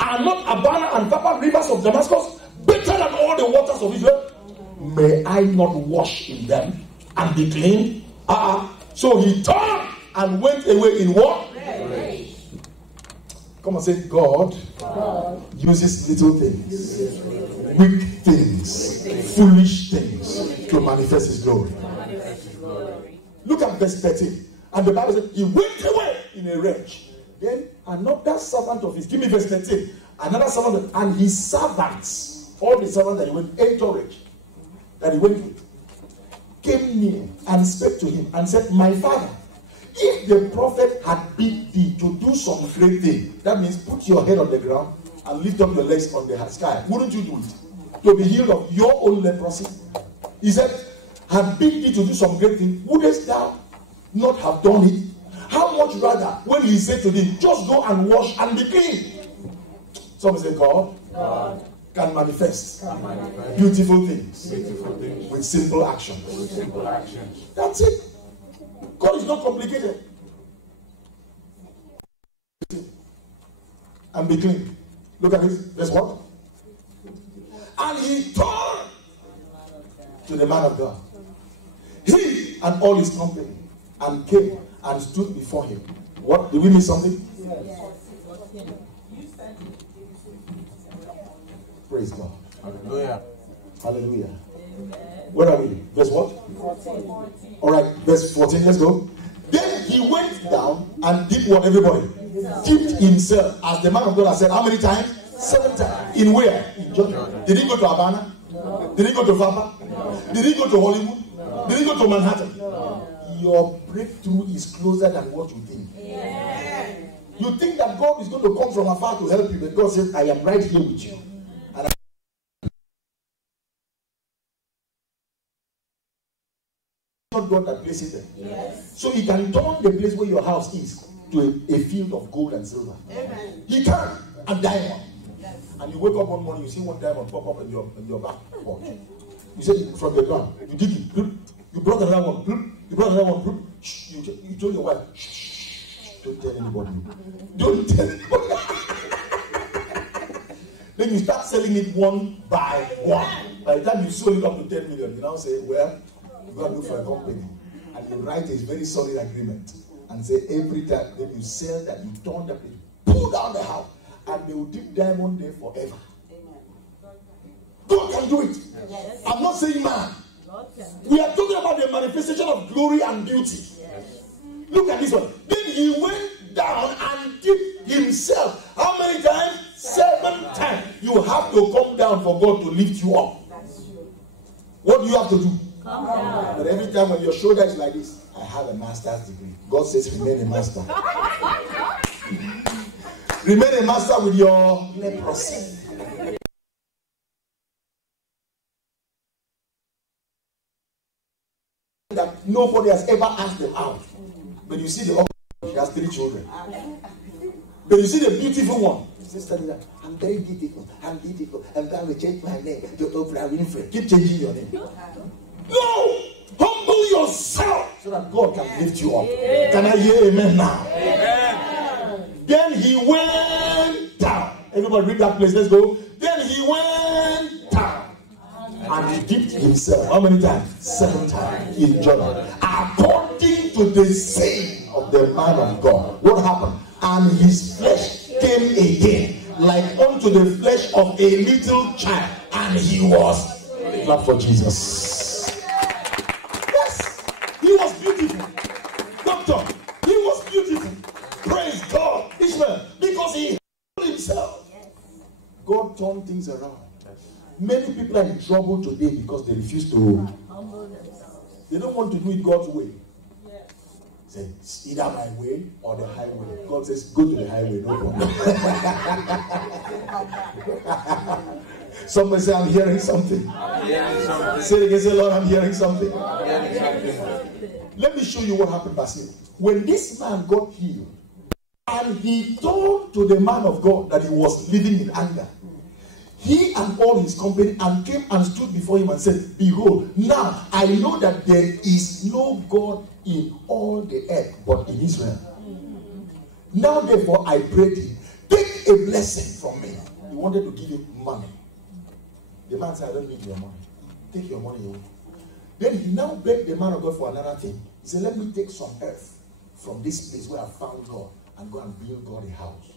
Are not Abana and Faba rivers of Damascus better than all the waters of Israel? May I not wash in them and be clean? So he turned and went away in what? Come and say, God uses little things, weak things, foolish things to manifest his glory. Look at verse 13. And the Bible says, he went away in a rage. Then another servant of his, give me verse 13. Another servant, and his servants, all the servants that he went, encouraged, that he went with, came near and spake to him and said, my father, if the prophet had bid thee to do some great thing, that means put your head on the ground and lift up your legs on the sky, wouldn't you do it? To be healed of your own leprosy? He said, had bid thee to do some great thing, wouldest thou not have done it? How How much rather when he said to thee, just go and wash and be clean? Some say God can manifest beautiful things with simple actions. That's it. God is not complicated. And be clean. Look at this. Guess what? And he turned to the man of God, he and all his company, and came and stood before him. What? Did we miss something? Praise God. Hallelujah. Hallelujah. Where are we? Verse what? 14. All right, verse 14. Let's go. Then he went down and did what, everybody? Dipped himself, as the man of God has said. How many times? 7 times. In where? In Jordan. Did he go to Havana? No. Did he go to Fapa? No. Did he go to Hollywood? No. Did he go to Manhattan? No. Your breakthrough is closer than what you think. Yeah. You think that God is going to come from afar to help you, but God says, I am right here with you. And not God that places it there. Yes. So he can turn the place where your house is to a field of gold and silver. Amen. He can. A diamond. Yes. And you wake up one morning, you see one diamond pop up in your back porch. You say it from the ground. You dig it. You brought another one. You brought another one. You told your wife, shh, don't tell anybody. Don't tell anybody. Then you start selling it one by one. By the time you sold it up to 10 million, you now say, well, you got to look for a company. And you write a very solid agreement. And say every time that you sell that, you turn the place, pull down the house, and they will dip diamond there forever. Amen. God can do it. Yes. I'm not saying man. We are talking about the manifestation of glory and beauty. Yes. Look at this one. Then he went down and dipped himself. How many times? 7 times. You have to come down for God to lift you up. What do you have to do? Come down. But every time when your shoulder is like this, I have a master's degree. God says, remain a master. Remain a master with your leprosy. That nobody has ever asked them out. But you see the other, she has 3 children. But you see the beautiful one. Sister, I'm very beautiful. I'm beautiful. I'm going to change my name to Oprah Winfrey. Keep changing your name. No! Humble yourself so that God can lift you up. Amen. Can I hear amen now? Amen. Then he went down. Everybody read that place. Let's go. Then he went down and he dipped himself. How many times? 7 times in Jordan. According to the saying of the man of God. What happened? And his flesh came again like unto the flesh of a little child. And he was. Clap for Jesus. He was beautiful. Doctor, he was beautiful. Praise God. Ishmael, because he humbled himself. Yes. God turned things around. Yes. Many people are in trouble today because they refuse to humble themselves. They don't want to do it God's way. Yes. Say, it's either my way or the highway. God says, go to the highway, no problem. Somebody say, I'm hearing something. I'm hearing something. Say it again, say, Lord, I'm hearing something. I'm hearing something. Let me show you what happened, Basil. When this man got healed, and he told to the man of God that he was living in anger, he and all his company and came and stood before him and said, behold, now I know that there is no God in all the earth but in Israel. Now therefore I pray thee, take a blessing from me. He wanted to give him money. The man said, I don't need your money. Take your money away. Then he now begged the man of God for another thing. He said, let me take some earth from this place where I found God and go and build God a house.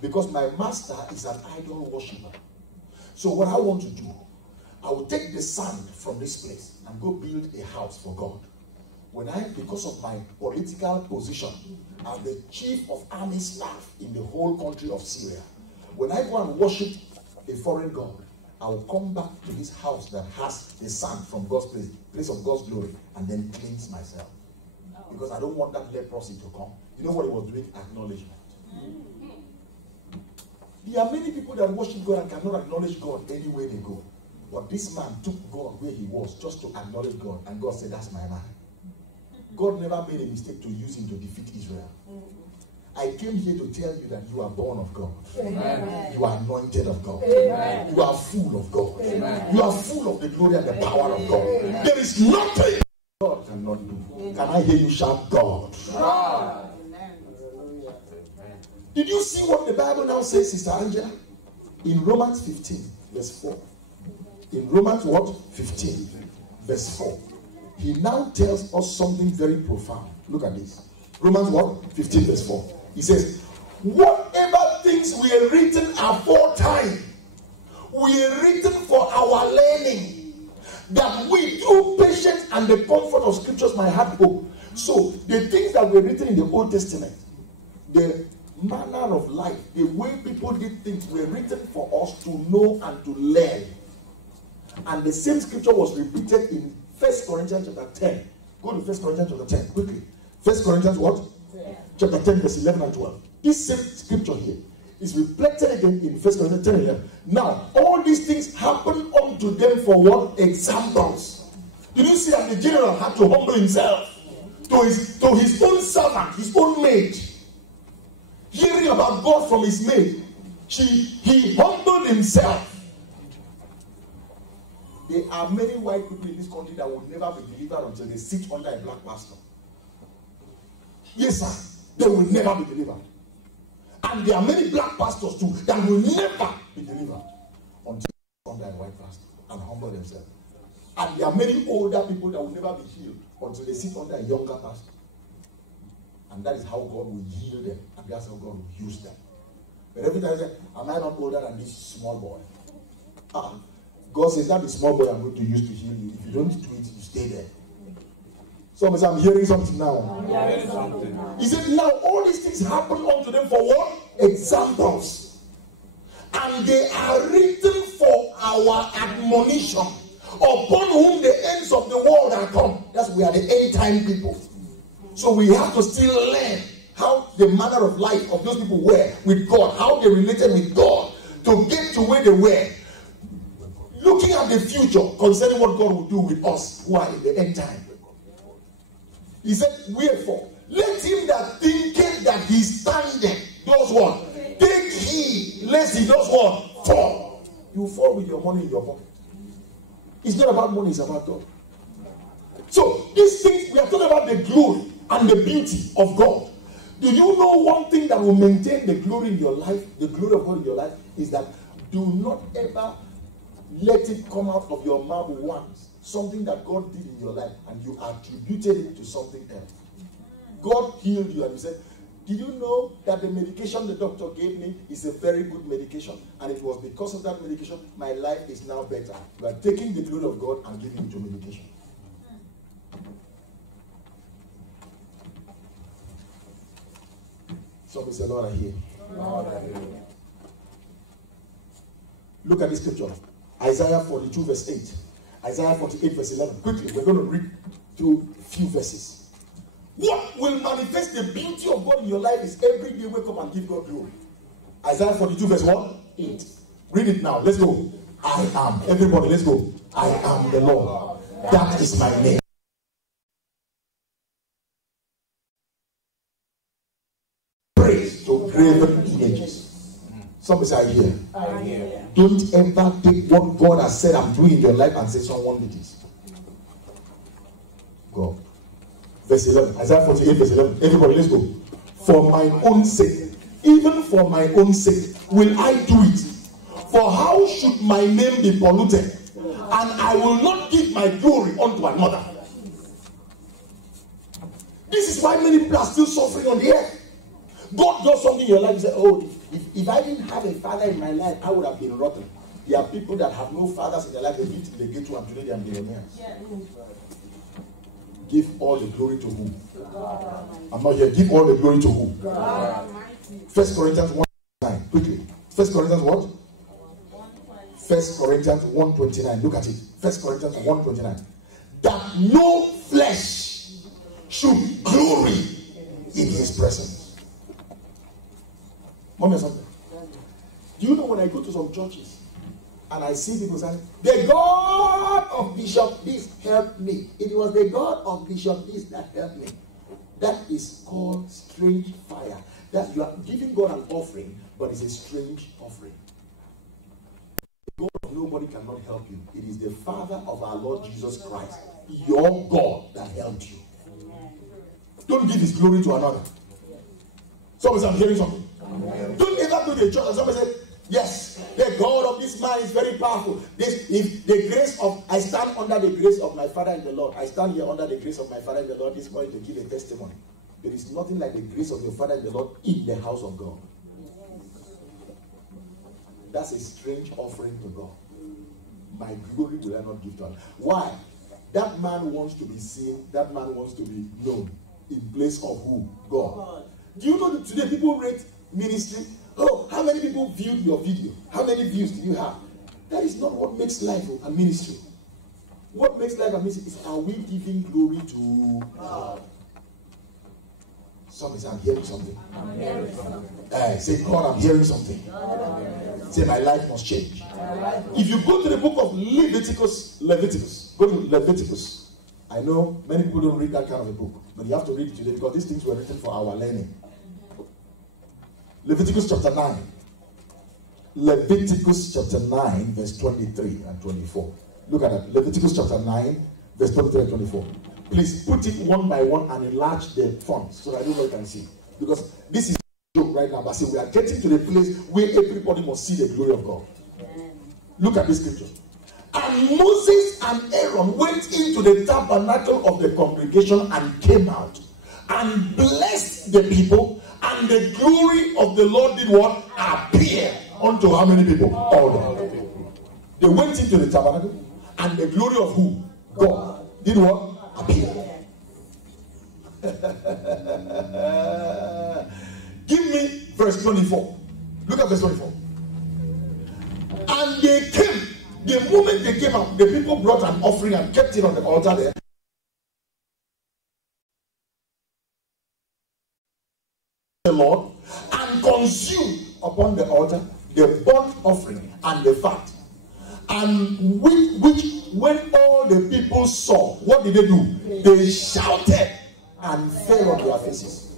Because my master is an idol worshiper. So what I want to do, I will take the sand from this place and go build a house for God. Because of my political position as the chief of army staff in the whole country of Syria, when I go and worship a foreign God, I will come back to this house that has the sand from God's place of God's glory, and then cleanse myself. Because I don't want that leprosy to come. You know what he was doing? Acknowledgement. There are many people that worship God and cannot acknowledge God anywhere they go. But this man took God where he was just to acknowledge God. And God said, that's my man. God never made a mistake to use him to defeat Israel. I came here to tell you that you are born of God. Amen. You are anointed of God. Amen. You are full of God. Amen. You are full of the glory and the power of God. There is nothing God cannot do. Can I hear you shout God? God. Did you see what the Bible now says, Sister Angela? In Romans 15, verse 4. In Romans what? 15, verse 4. He now tells us something very profound. Look at this. Romans what? 15, verse 4. He says, whatever things were written aforetime, were written for our learning, that we through patience and the comfort of scriptures might have hope. So the things that were written in the Old Testament, the manner of life, the way people did things were written for us to know and to learn. And the same scripture was repeated in 1 Corinthians chapter 10. Go to 1 Corinthians chapter 10 quickly. 1 Corinthians what? 10. Chapter 10 verse 11 and 12. This same scripture here is reflected again in 1 Corinthians 10 and 11. Now, all these things happen unto them for what? Examples. Did you see that the general had to humble himself to his own servant, his own maid? Hearing about God from his maid, he humbled himself. There are many white people in this country that will never be delivered until they sit under a black pastor. Yes, sir. They will never be delivered. And there are many black pastors too that will never be delivered until they sit under a white pastor and humble themselves. And there are many older people that will never be healed until they sit under a younger pastor. And that is how God will heal them. And that's how God will use them. But every time I say, am I not older than this small boy? God says, that is small boy I'm going to use to heal you. If you don't do it, you stay there. Somebody says, I'm hearing something now. He said, now all these things happen unto them for what? Examples. And they are written for our admonition, upon whom the ends of the world are come. That's we are the end time people. So we have to still learn how the manner of life of those people were with God, how they related with God to get to where they were. Looking at the future concerning what God will do with us who are in the end time. He said, wherefore, let him that thinketh that he standeth does what? Take heed lest he does what? Fall. You fall with your money in your pocket. It's not about money, it's about God. So these things, we are talking about the glory and the beauty of God. Do you know one thing that will maintain the glory in your life, the glory of God in your life, is that do not ever let it come out of your mouth once, something that God did in your life, and you attributed it to something else. God healed you, and you said, did you know that the medication the doctor gave me is a very good medication, and it was because of that medication my life is now better. You are taking the glory of God and giving it to medication. Somebody say, Lord, I hear. Lord, I hear. Look at this scripture. Isaiah 42 verse 8. Isaiah 48 verse 11. Quickly, we're going to read through a few verses. What will manifest the beauty of God in your life is every day wake up and give God glory. Isaiah 42 verse 1, 8. Read it now. Let's go. I am. Everybody, let's go. I am the Lord. That is my name. Praise to graven images. Somebody say, I hear. I hear. Don't ever take what God has said I'm doing in your life and say someone did it. Go. Verse 11. Isaiah 48 verse 11. Everybody, let's go. For my own sake, even for my own sake, will I do it. For how should my name be polluted? And I will not give my glory unto another. This is why many people are still suffering on the earth. God does something in your life, you say, oh, if I didn't have a father in my life, I would have been rotten. There are people that have no fathers in their life, they lived in the ghetto and today they are millionaires. Yeah. Give all the glory to who? God. I'm not here. Give all the glory to who? God. 1 Corinthians 1:29. Quickly. 1 Corinthians what? 1 Corinthians 1:29. Look at it. 1 Corinthians 1:29. That no flesh should glory in his presence. Mommy, something. Do you know when I go to some churches, And I see people saying, the God of Bishop this helped me. It was the God of Bishop this that helped me. That is called strange fire. That you are giving God an offering, but it's a strange offering. God of nobody cannot help you. It is the Father of our Lord Jesus Christ, your God, that helped you. Don't give his glory to another. Somebody say, I'm hearing something. Don't ever go to the church and somebody say, yes, the God of this man is very powerful. I stand under the grace of my Father in the Lord. I stand here under the grace of my Father in the Lord this morning to give a testimony. There is nothing like the grace of your Father in the Lord in the house of God. That's a strange offering to God. My glory will I not give to him. Why? That man wants to be seen. That man wants to be known in place of who? God. Do you know that today people rate ministry? Oh, how many people viewed your video? How many views do you have? That is not what makes life a ministry. What makes life a ministry is, are we giving glory to God? Somebody say, I'm hearing something. I'm hearing something. Say, God, I'm hearing something. Say, my life must change. If you go to the book of Leviticus, go to Leviticus. I know many people don't read that kind of a book, but you have to read it today because these things were written for our learning. Leviticus chapter 9. Leviticus chapter 9, verse 23 and 24. Look at that. Leviticus chapter 9, verse 23 and 24. Please put it one by one and enlarge the font so that everybody can see. Because this is a joke right now. But see, we are getting to the place where everybody must see the glory of God. Look at this scripture. And Moses and Aaron went into the tabernacle of the congregation and came out and blessed the people, and the glory of the Lord did what? Appear unto how many people? All of them. They went into the tabernacle, and the glory of who? God did what? Appear. Give me verse 24. Look at verse 24. And they came. The moment they came out, the people brought an offering and kept it on the altar there. The Lord, and consumed upon the altar the burnt offering and the fat. And which when all the people saw, what did they do? They shouted and fell on their faces.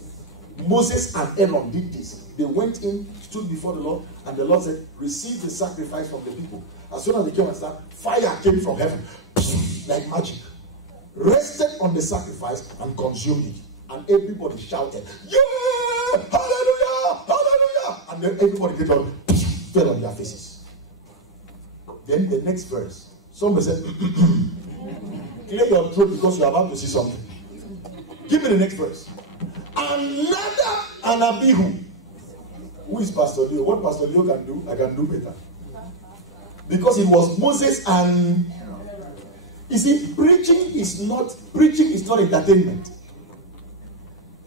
Moses and Aaron did this. They went in, stood before the Lord, and the Lord said, receive the sacrifice from the people. As soon as they came and started, fire came from heaven, like magic, rested on the sacrifice and consumed it. And everybody shouted, yeah, hallelujah, hallelujah. And then everybody get on, fell on their faces. Then the next verse, somebody said, clear your throat because you're about to see something. Give me the next verse. And Nadab and Abihu. Who is Pastor Leo? What Pastor Leo can do, I can do better. Because it was Moses and... You see, preaching is not entertainment.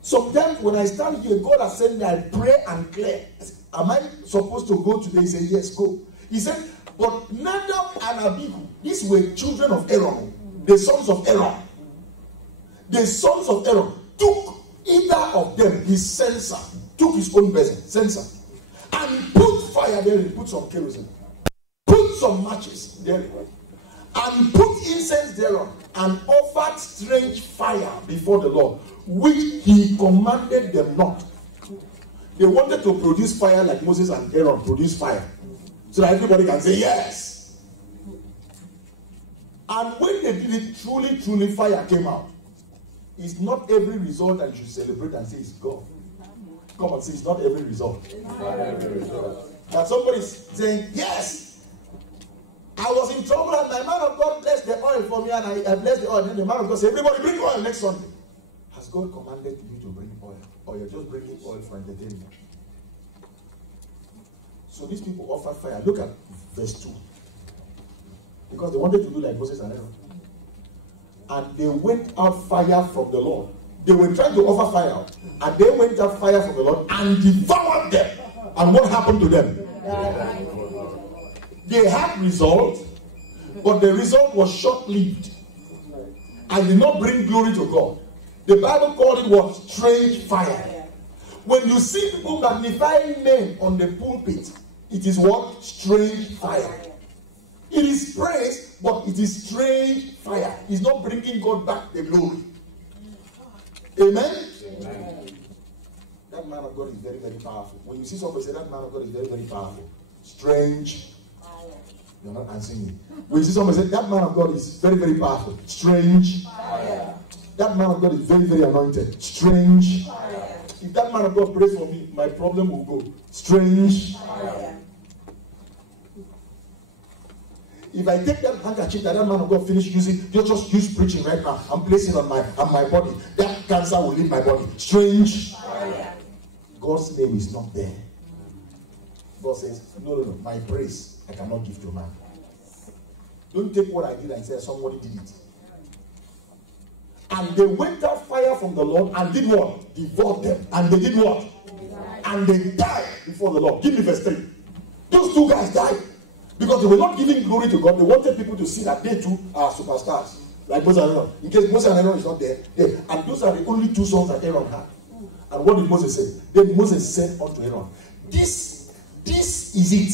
Sometimes when I stand here, God has said that I pray and clear. Am I supposed to go today? He said, yes, go. He said, but Nadab and Abihu, these were children of Aaron, the sons of Aaron. The sons of Aaron took either of them, his censer, took his own censer, and put fire there, and put some kerosene, put some matches there, and put incense thereon, and offered strange fire before the Lord, which he commanded them not. They wanted to produce fire like Moses and Aaron produced fire, so that everybody can say yes. And when they did it, truly fire came out. It's not every result that you should celebrate and say it's God. Come on, say it's not every result. That somebody is saying, yes, I was in trouble and my man of God blessed the oil for me and I blessed the oil. And then the man of God said, everybody bring oil next Sunday. Has God commanded you to bring oil? Or you're just bringing oil for entertainment? So these people offered fire. Look at verse 2. Because they wanted to do like Moses and Aaron. And they went out fire from the Lord. They were trying to offer fire. And they went out fire from the Lord and devoured them. And what happened to them? They had result, but the result was short-lived. And did not bring glory to God. The Bible called it what? Strange fire. When you see people magnifying men on the pulpit, it is what? Strange fire. It is praise, but it is strange fire. It's not bringing God back the glory. Amen? Amen. That man of God is very, very powerful. When you see somebody say that man of God is very, very powerful, strange. You're not answering me. When you see somebody say that man of God is very, very powerful, strange. Fire. That man of God is very, very anointed, strange. Fire. If that man of God prays for me, my problem will go. Strange. Fire. If I take that handkerchief that man of God finished using, just use preaching right now, I'm placing on my body, that cancer will leave my body. Strange. Fire. God's name is not there. God says, no, my praise I cannot give to man. Don't take what I did and say somebody did it. And they went out fire from the Lord and did what? Devoured them. And they did what? And they died before the Lord. Give me verse 3. Those two guys died because they were not giving glory to God. They wanted people to see that they too are superstars. Like Moses and Aaron. In case Moses and Aaron is not there. And those are the only two sons that Aaron had. And what did Moses say? Then Moses said unto Aaron, This is it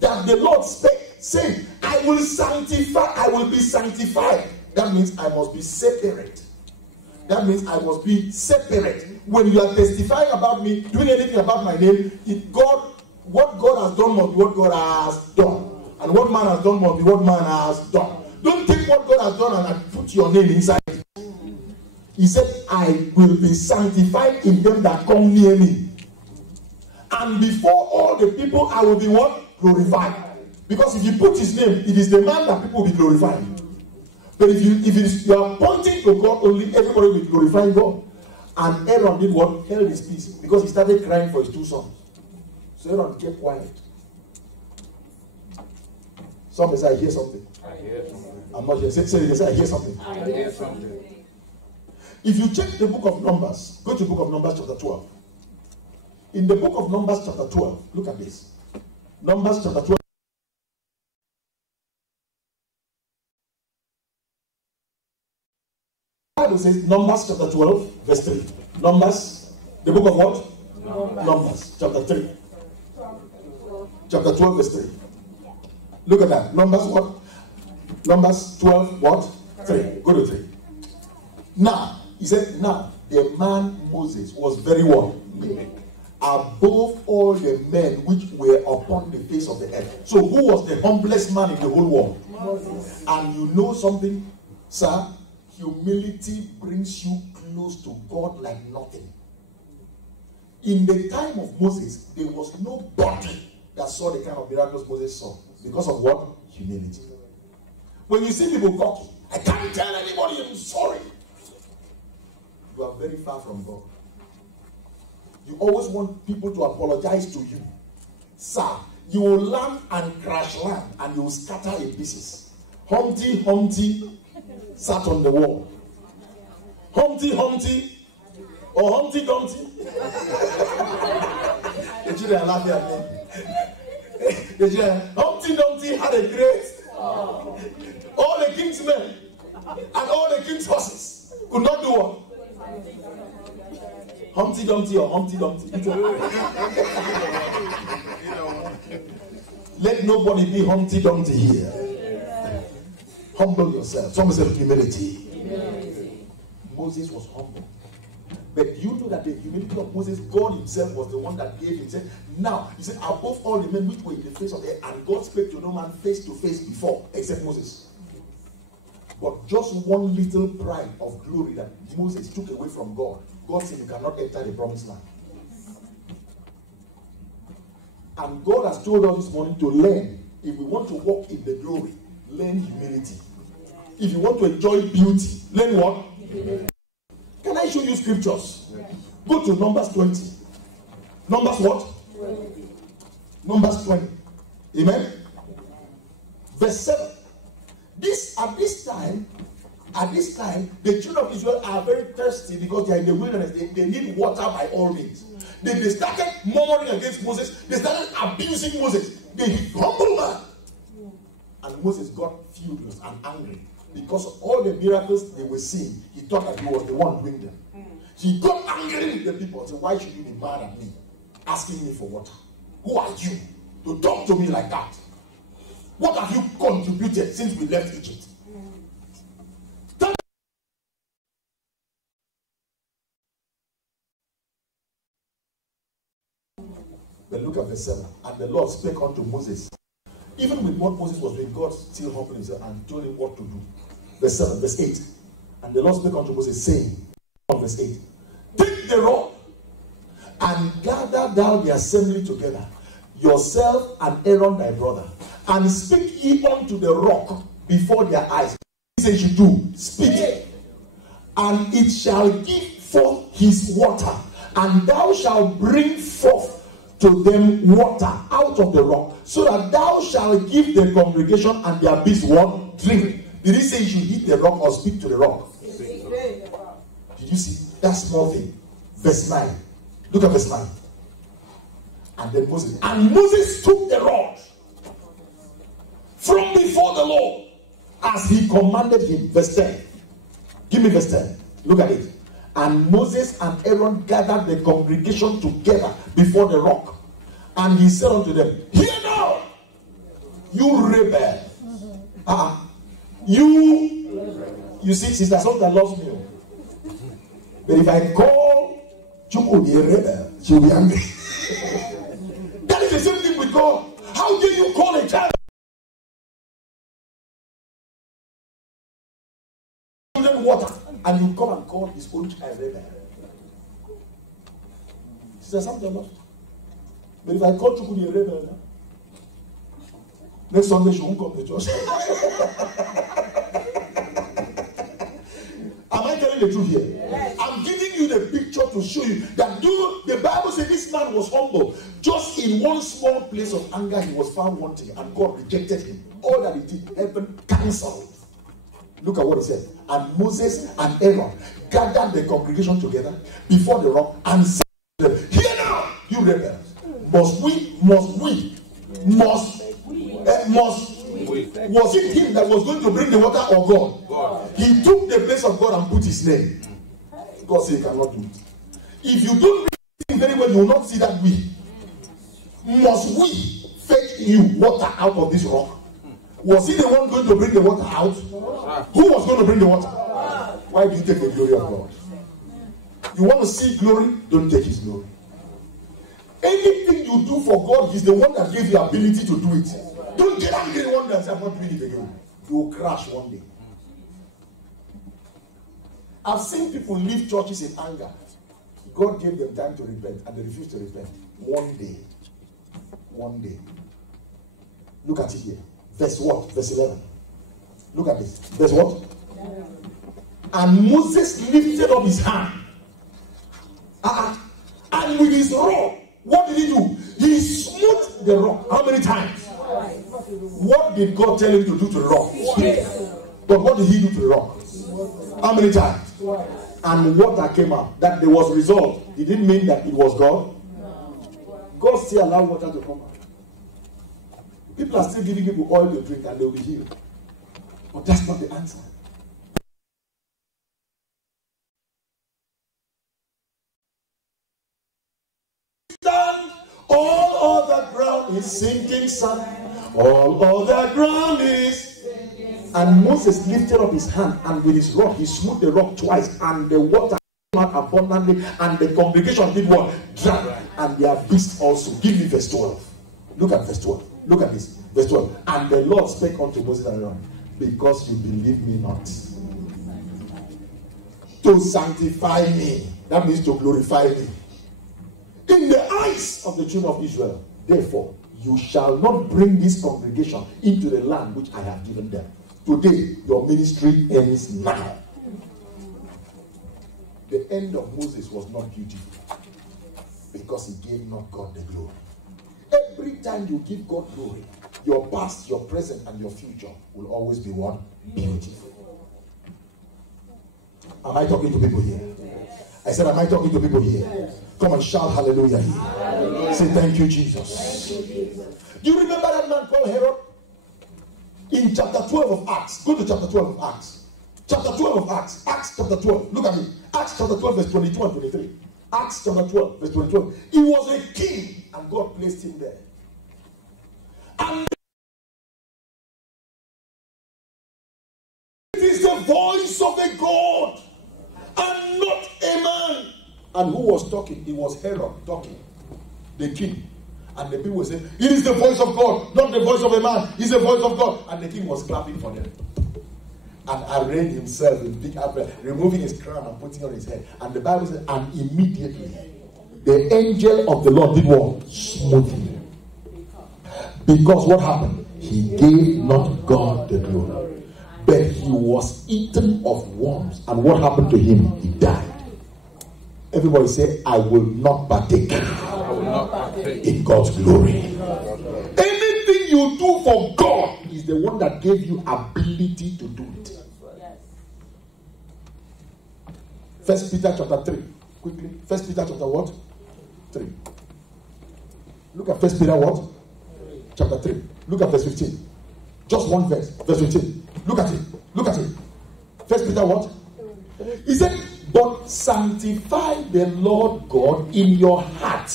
that the Lord spake, saying, I will be sanctified. That means I must be separate. That means I must be separate. When you are testifying about me, doing anything about my name, what God has done must be what God has done. And what man has done must be what man has done. Don't take what God has done and put your name inside it. He said, I will be sanctified in them that come near me. And before all the people, I will be what? Glorified. Because if you put his name, it is the man that people will be glorifying. But if you are pointing to God only, everybody will be glorifying God. And Aaron did what? Held his peace. Because he started crying for his two sons. So Aaron kept quiet. Somebody say, I hear something. I hear something. I'm not here. Say it again. Say, I hear something. I hear something. If you check the book of Numbers, go to the book of Numbers chapter 12. In the book of Numbers chapter 12, look at this. Numbers chapter 12. The Bible says Numbers chapter 12, verse 3. Numbers, the book of what? Numbers chapter 3. Chapter 12, verse 3. Look at that. Numbers what? Numbers 12, what? 3. Go to 3. Now, he said, now, the man Moses was very what? Above all the men which were upon the face of the earth. So who was the humblest man in the whole world? Moses. And you know something, sir? Humility brings you close to God like nothing. In the time of Moses, there was nobody that saw the kind of miracles Moses saw. Because of what? Humility. When you see people cocky, I can't tell anybody I'm sorry. You are very far from God. You always want people to apologize to you. Sir, you will land and crash land and you will scatter in pieces. Humpty sat on the wall. Humpty or Humpty Dumpty. The children are laughing at me. The children, Humpty Dumpty had a great. All the king's men and all the king's horses could not do what? Humpty Dumpty or Humpty Dumpty. Let nobody be Humpty Dumpty here. Humble yourself. Somebody said humility. Moses was humble. But you know that the humility of Moses, God himself was the one that gave himself. Now, he said, above all the men which were in the face of the earth, and God spake to no man face to face before, except Moses. But just one little pride of glory that Moses took away from God. God said, you cannot enter the promised land. And God has told us this morning to learn. If we want to walk in the glory, learn humility. If you want to enjoy beauty, learn what? Can I show you scriptures? Go to Numbers 20. Numbers what? 20. Numbers 20. Amen? Verse 7. At this time, the children of Israel are very thirsty because they are in the wilderness. They need water by all means. They started murmuring against Moses. They started abusing Moses. They humble man. And Moses got furious and angry because of all the miracles they were seeing. He thought that he was the one doing them. He got angry with the people and said, why should you be mad at me? Asking me for water. Who are you to talk to me like that? What have you contributed since we left Egypt? Then look at verse 7. And the Lord spake unto Moses. Even with what Moses was doing, God still humbled himself and told him what to do. Verse 7, verse 8. And the Lord spake unto Moses, saying, verse 8, take the rod and gather down the assembly together, yourself and Aaron thy brother, and speak ye unto the rock before their eyes. He says, you do, speak, and it shall give forth his water, and thou shalt bring forth to them water out of the rock, so that thou shalt give the congregation and their beasts what? Drink. Did he say you should hit the rock or speak to the rock? Did you see that small thing? Verse 9. Look at verse 9. And then Moses took the rod from before the Lord as he commanded him. Verse 10. Give me verse 10. Look at it. And Moses and Aaron gathered the congregation together before the rock. And he said unto them, hear now, you rebel. You see, Sister Sonda loves me. But if I call Chukwu a rebel, she'll be angry. That is the same thing with God. How do you call a child water and you come and call his own child rebel? Sister Sonda loves me. But if I call Chukwu a rebel now, next Sunday she won't come to church. Am I telling the truth here? Yes. I'm giving you the picture to show you that the Bible says this man was humble. Just in one small place of anger, he was found wanting, and God rejected him. All that he did, heaven cancelled. Look at what he said. And Moses and Aaron gathered the congregation together before the rock and said to them, hear now, you rebels. Was it him that was going to bring the water or God? He took the place of God and put his name. God said he cannot do it. If you don't read it very well, you will not see that must we fetch you water out of this rock? Was he the one going to bring the water out? Who was going to bring the water? Why do you take the glory of God? You want to see glory? Don't take his glory. Anything you do for God, he's the one that gives you the ability to do it. Don't get angry one day and say, I'm not doing it again. You will crash one day. I've seen people leave churches in anger. God gave them time to repent and they refused to repent. One day. Look at it here. Verse what? Verse 11. Look at this. Verse what? And Moses lifted up his hand. And with his rod, what did he do? He smote the rock. How many times? What did God tell him to do to the rock? But what did he do to the rock? How many times? And water came out. That there was result. It didn't mean that it was God. God still allowed water to come out. People are still giving people oil to drink and they will be healed. But that's not the answer. All other ground is sinking sand. All other ground is. And Moses lifted up his hand and with his rod he smote the rock twice, and the water came out abundantly, and the congregation did what? Drank, and their beasts also. Give me verse 12. Look at verse 12. Look at this. Verse 12. And the Lord spake unto Moses and Aaron, because you believe me not, to sanctify me. That means to glorify me in the eyes of the children of Israel. Therefore, you shall not bring this congregation into the land which I have given them. Today, your ministry ends now. The end of Moses was not beautiful because he gave not God the glory. Every time you give God glory, your past, your present, and your future will always be what? Beautiful. Am I talking to people here? I said, am I talking to people here? Come and shout hallelujah here. Hallelujah. Say thank you, Jesus. Thank you, Jesus. Do you remember that man called Herod? In chapter 12 of Acts. Go to chapter 12 of Acts. Chapter 12 of Acts. Acts chapter 12. Look at me. Acts chapter 12 verse 22 and 23. Acts chapter 12 verse 22. He was a king and God placed him there. And voice of a God and not a man. And who was talking? It was Herod talking, the king. And the people were saying, it is the voice of God, not the voice of a man. It's the voice of God. And the king was clapping for them. And arrayed himself in big apparel, removing his crown and putting on his head. And the Bible says, and immediately the angel of the Lord did what? Smote him. Because what happened? He gave not God the glory, but he was eaten of worms. And what happened to him? He died. Everybody say, I will not partake in God's glory. Anything you do for God is the one that gave you ability to do it. First Peter chapter 3. Quickly. First Peter chapter what? 3. Look at First Peter what? Chapter 3. Look at verse 15. Just one verse. Verse 15. Look at it. Look at it. First Peter what? He said, but sanctify the Lord God in your heart.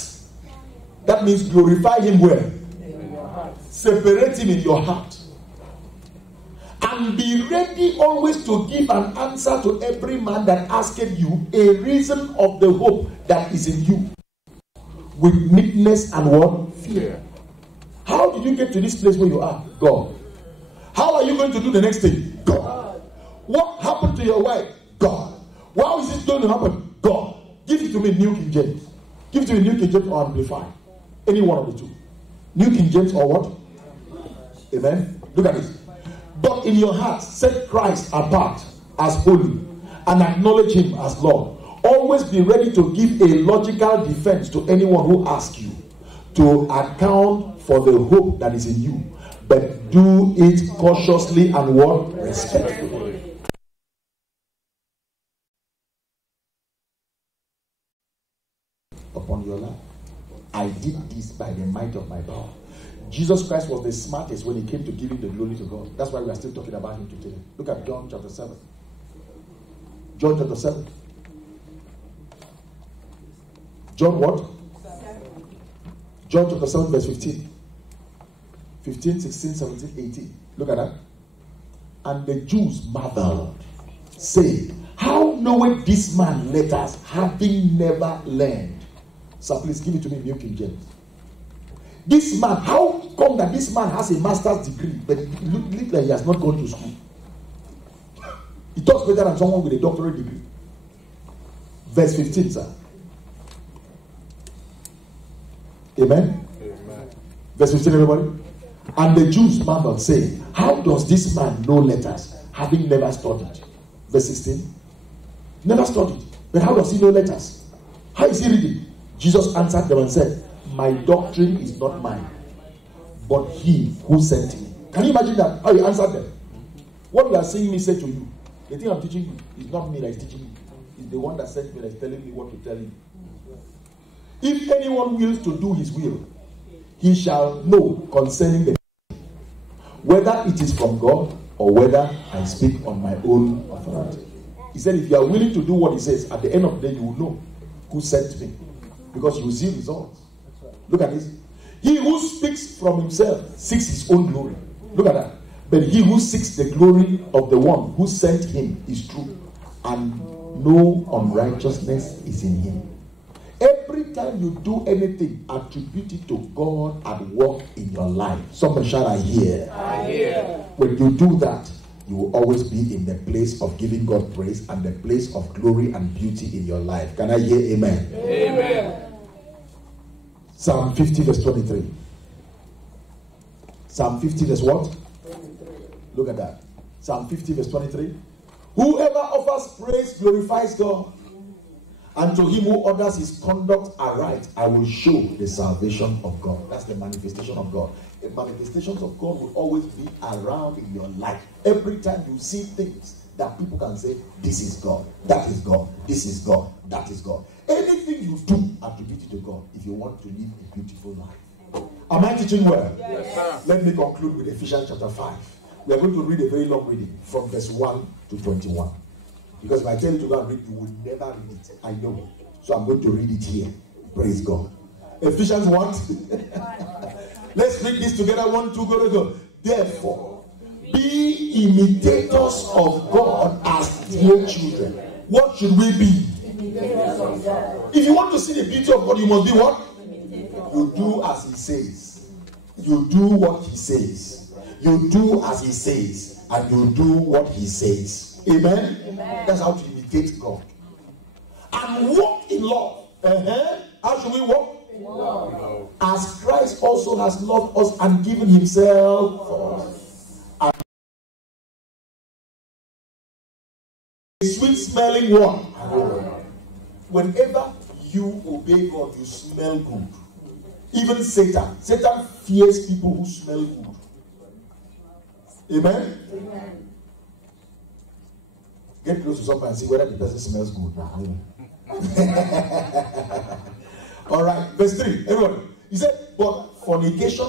That means glorify him where? Separate him in your heart. And be ready always to give an answer to every man that asketh you a reason of the hope that is in you, with meekness and what? Fear. How did you get to this place where you are? God. How are you going to do the next thing? God. What happened to your wife? God. How is it going to happen? God. Give it to me, New King James. Give it to me, New King James or Amplified. Any one of the two. New King James or what? Amen. Look at this. But in your heart, set Christ apart as holy and acknowledge him as Lord. Always be ready to give a logical defense to anyone who asks you to account for the hope that is in you. But do it cautiously and what? Respectfully. Upon your life. I did this by the might of my power. Jesus Christ was the smartest when he came to giving the glory to God. That's why we are still talking about him today. Look at John chapter 7. John chapter 7. John what? 7. John chapter 7 verse 15. 15, 16, 17, 18. Look at that. And the Jews marveled, saying, how knoweth this man letters, having never learned? So please give it to me, New King James. This man, how come that this man has a master's degree, but it looks like he has not gone to school? He talks better than someone with a doctorate degree. Verse 15, sir. Amen? Amen. Verse 15, everybody. And the Jews marveled, saying, how does this man know letters, having never studied? Verse 16. Never studied. But how does he know letters? How is he reading? Jesus answered them and said, my doctrine is not mine, but he who sent me. Can you imagine that? How he answered them? What you are seeing me say to you, the thing I'm teaching you is not me that is teaching you. It's the one that sent me that is telling me what to tell you. If anyone wills to do his will, he shall know concerning the whether it is from God or whether I speak on my own authority. He said, if you are willing to do what he says, at the end of the day, you will know who sent me. Because you will see results. Look at this. He who speaks from himself seeks his own glory. Look at that. But he who seeks the glory of the one who sent him is true, and no unrighteousness is in him. Every time you do anything, attribute it to God at work in your life. Someone shout, I hear. I hear. When you do that, you will always be in the place of giving God praise and the place of glory and beauty in your life. Can I hear amen? Amen. Psalm 50 verse 23. Psalm 50 verse what? 23. Look at that. Psalm 50 verse 23. Whoever offers praise glorifies God. And to him who orders his conduct aright, I will show the salvation of God. That's the manifestation of God. The manifestations of God will always be around in your life. Every time you see things that people can say, this is God, that is God, this is God, that is God. Anything you do, attribute it to God if you want to live a beautiful life. Am I teaching well? Yes, sir. Let me conclude with Ephesians chapter 5. We are going to read a very long reading from verse 1 to 21. Because if I tell you to go and read, you will never read it. I know. So I'm going to read it here. Praise God. Ephesians 1. Let's read this together. 1, 2, go. Therefore, Be imitators of God as dear children. What should we be? If you want to see the beauty of God, you must be what? You do as He says. You do what He says. You do as He says. And you do what He says. Amen? That's how to imitate God. And walk in love. How should we walk? In love. As Christ also has loved us and given Himself for us. Sweet smelling one. Whenever you obey God, you smell good. Even Satan fears people who smell good. Amen? Get close to somebody and see whether the person smells good now. All right, verse 3. Everyone, he said, but fornication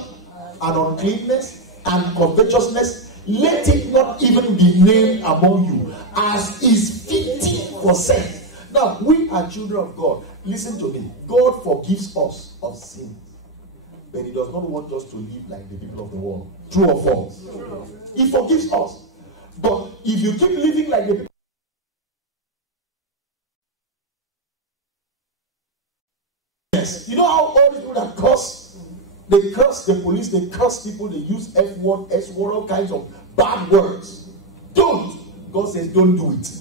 and uncleanness and covetousness, let it not even be named among you, as is fitting for sin. Now, we are children of God. Listen to me. God forgives us of sin, but He does not want us to live like the people of the world. True or false? He forgives us. But if you keep living like the people, yes, you know how all these people that curse, they curse the police, they curse people, they use F word, S word, all kinds of bad words. Don't. God says don't do it.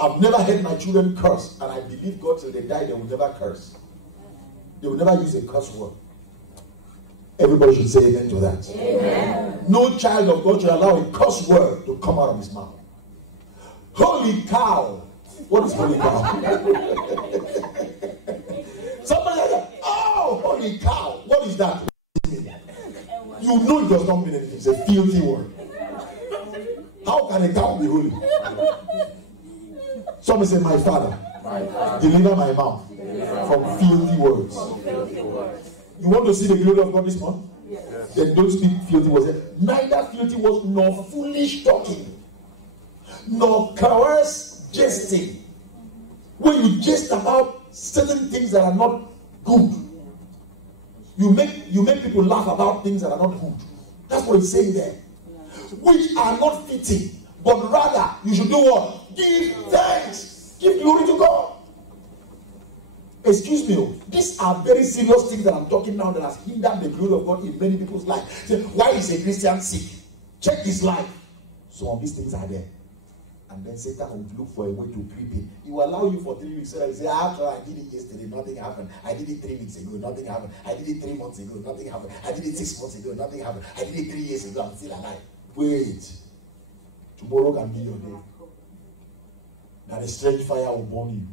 I've never heard my children curse, and I believe God till they die, they will never curse. They will never use a curse word. Everybody should say amen to that. Amen. No child of God should allow a curse word to come out of his mouth. Holy cow. What is holy cow? Somebody said, oh, holy cow. What is that? You know it does not mean anything. It's a filthy word. How can a cow be holy? Somebody say, my father, deliver my mouth from filthy words. You want to see the glory of God this month? Yes. Then don't speak filthy words. Neither filthy words nor foolish talking, nor coerced jesting. When you jest about certain things that are not good, you make people laugh about things that are not good. That's what he's saying there. Which are not fitting, but rather you should do what? Give thanks. Give glory to God. Excuse me, these are very serious things that I'm talking now that has hindered the glory of God in many people's lives. So why is a Christian sick? Check his life. Some of these things are there. And then Satan will look for a way to creep in. He will allow you for 3 weeks. So that you say, after I did it yesterday, nothing happened. I did it 3 weeks ago, nothing happened. I did it 3 months ago, nothing happened. I did it 6 months ago, nothing happened. I did it 3 years ago, I'm still alive. Wait. Tomorrow can be your day. That a strange fire will burn you.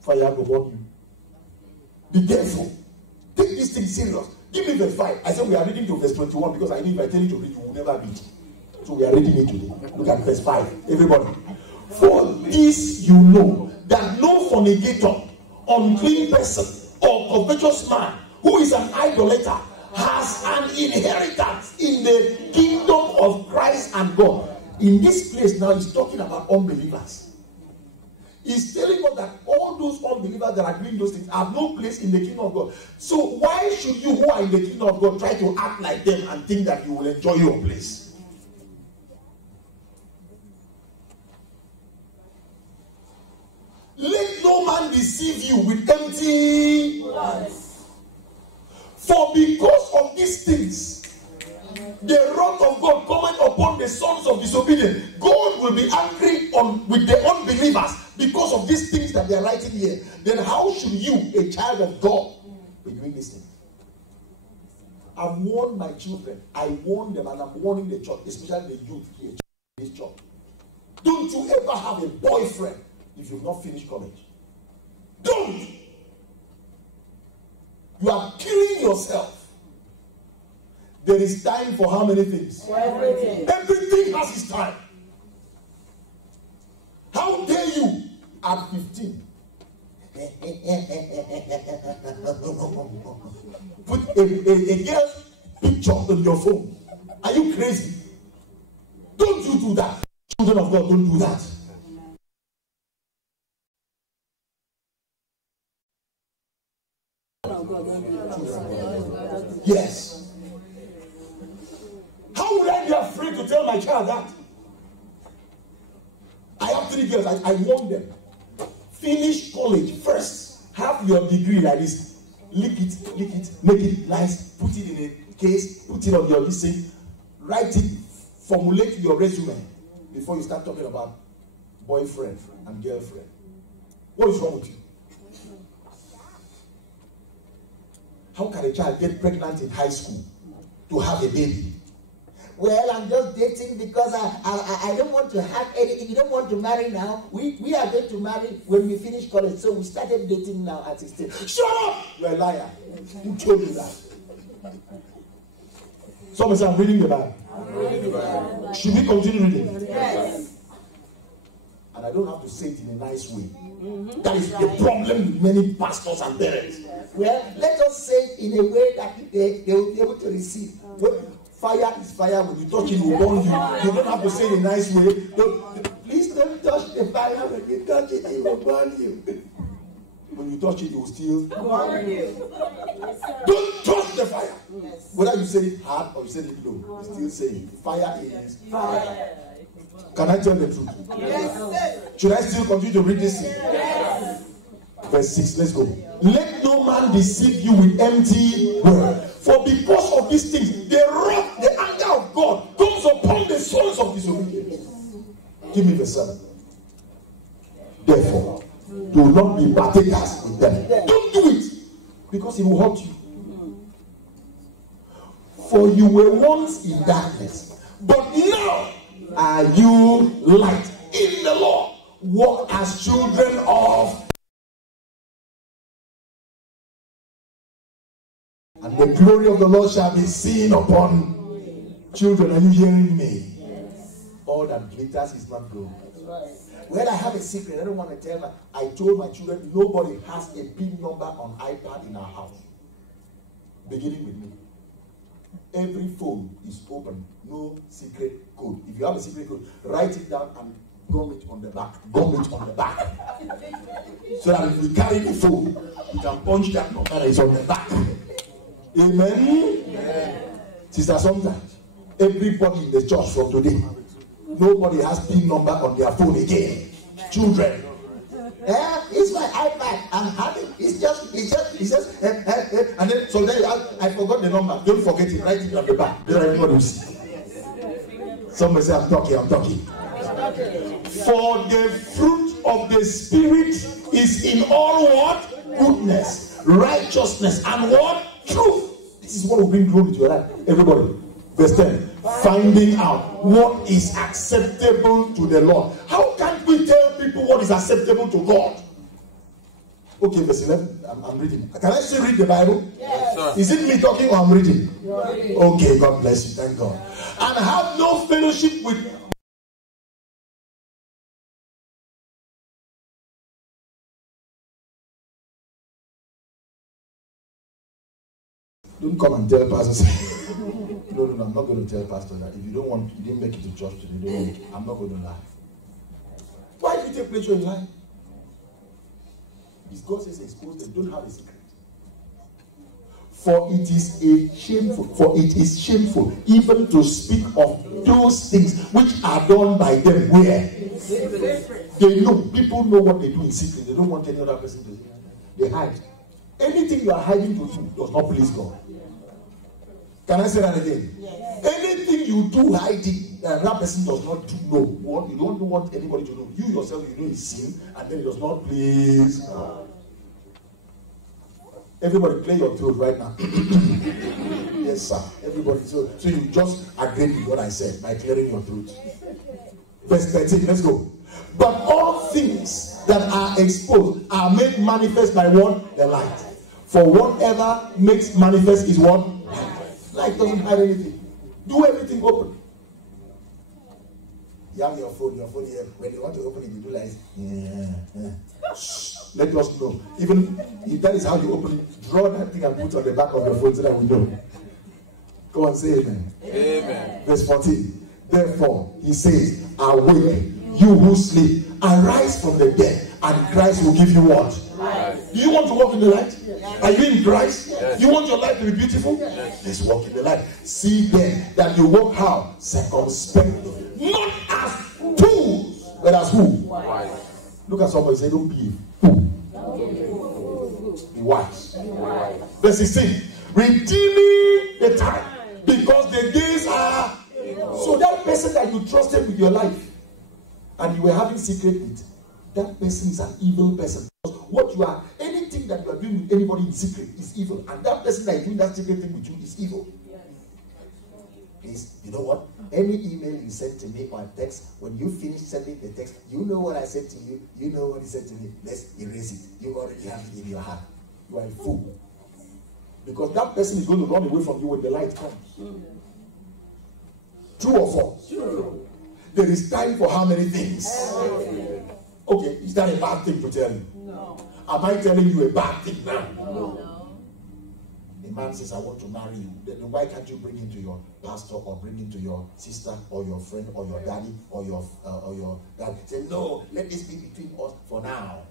Fire will burn you. Be careful. Take this thing serious. Give me verse 5. I said we are reading to verse 21 because I knew if I tell you to read, you will never read. So we are reading it today. Look at verse 5. Everybody. For this you know, that no fornicator, unclean person, or covetous man, who is an idolater, has an inheritance in the kingdom of Christ and God. In this place now, he's talking about unbelievers. He's telling us that all those unbelievers that are doing those things have no place in the kingdom of God. So why should you who are in the kingdom of God try to act like them and think that you will enjoy your place? Let no man deceive you with empty words. For because of these things, the wrath of God cometh upon the sons of disobedience. God will be angry with the unbelievers because of these things that they are writing here. Then how should you, a child of God, be doing this thing? I've warned my children. I warn them, and I'm warning the church, especially the youth here in this church. Don't you ever have a boyfriend if you've not finished college. Don't. You are killing yourself. There is time for how many things? Everything. Everything has its time. How dare you at 15 put a girl's picture on your phone? Are you crazy? Don't you do that. Children of God, don't do that. Yes. How tell my child that. I have 3 girls. I warn them. Finish college first. Have your degree like this. Lick it, make it nice. Put it in a case. Put it on your listing. Write it. Formulate your resume before you start talking about boyfriend and girlfriend. What is wrong with you? How can a child get pregnant in high school to have a baby? Well, I'm just dating because I don't want to have anything. You don't want to marry now. We are going to marry when we finish college. So we started dating now at 16. Shut up! You're a liar. Who told you that? Someone say, I'm reading the Bible. Should we continue reading? Yes. And I don't have to say it in a nice way. That is the problem with many pastors and parents. Well, let us say it in a way that they will be able to receive. Fire is fire. When you touch it, it will burn you. You don't have to say it in a nice way. Please don't touch the fire. When you touch it, it will burn you. When you touch it, it will still Burn you. Don't touch the fire. Yes. Whether you say it hard or you say it low, you still say it. Fire is fire. Can I tell the truth? Yes. Should I still continue to read this thing? Yes. Verse 6, let's go. Let no man deceive you with empty word. For because of these things, the wrath, the anger of God comes upon the sons of disobedience. Give me verse 7. Therefore, do not be partakers with them. Don't do it, because it will hurt you. For you were once in darkness, but now are you light in the Lord. Walk as children of. And the glory of the Lord shall be seen upon children. Are you hearing me? Yes. All that glitters is not gold. Right. Well, I have a secret. I don't want to tell her. I told my children, nobody has a PIN number on iPad in our house. Beginning with me. Every phone is open. No secret code. If you have a secret code, write it down and gum it on the back. Gum it on the back. So that if you carry the phone, you can punch that number that is on the back. Amen? Yeah. Sister, sometimes everybody in the church from today, nobody has PIN number on their phone again. Children. It's my iPad. I'm having. It's just. And then so then I forgot the number. Don't forget it. Write it on the back. Then everybody will see. Somebody say, I'm talking. For the fruit of the Spirit is in all what? Goodness, righteousness, and what? Truth. This is what will bring glory to your life. Everybody. Verse 10. Finding out what is acceptable to the Lord. How can we tell people what is acceptable to God? Okay, verse 11. I'm reading. Can I still read the Bible? Yes. Sir. Is it me talking or I'm reading? You're reading. Okay, God bless you. Thank God. And have no fellowship with. Don't come and tell pastors. No, I'm not going to tell pastor that. If you don't want, you didn't make it to church today, don't make it. I'm not going to lie. Why do you take pleasure in lying? Because God says expose them. Don't have a secret. For it is shameful even to speak of those things which are done by them. Where? They know. People know what they do in secret. They don't want any other person to see. They hide. Anything you are hiding to do does not please God. Can I say that again? Yes. Anything you do hiding, that person does not know. You don't want anybody to know. You yourself, you know it's sin, and then it does not please God. Everybody clear your throat right now. Yes, sir. Everybody. So you just agreed with what I said by clearing your throat. Verse 13, let's go. But all things that are exposed are made manifest by what? The light. For whatever makes manifest is what? Light doesn't hide anything. Do everything open. You have your phone here. When you want to open it, you do like let us know. Even if that is how you open it, draw that thing and put on the back of your phone so that we know. Go and say amen. Amen. Verse 14. Therefore, he says, awake, you who sleep, arise from the dead, and Christ will give you what? Life. Do you want to walk in the light? Are you in Christ? Yes. You want your life to be beautiful? Let's walk in the light. See then that you walk how? Circumspectly. Not as fools, but as who? Wise. Look at somebody and say, don't be a fool. Be wise. Verse 16. Redeeming the time, because the days are. So that person that you trusted with your life and you were having secret with, that person is an evil person. What you are, anything that you are doing with anybody in secret is evil, and that person that is doing that secret thing with you is evil. Please, you know what? Any email you send to me or text, when you finish sending the text, you know what I said to you, you know what he said to me. Let's erase it. You already have it in your heart. You are a fool. Because that person is going to run away from you when the light comes. True or false? True. There is time for how many things? Okay, is that a bad thing to tell you? No. Am I telling you a bad thing now? No. A man says, I want to marry you. Then why can't you bring him to your pastor or bring him to your sister or your friend or your daddy or your dad? Say, no, let this be between us for now.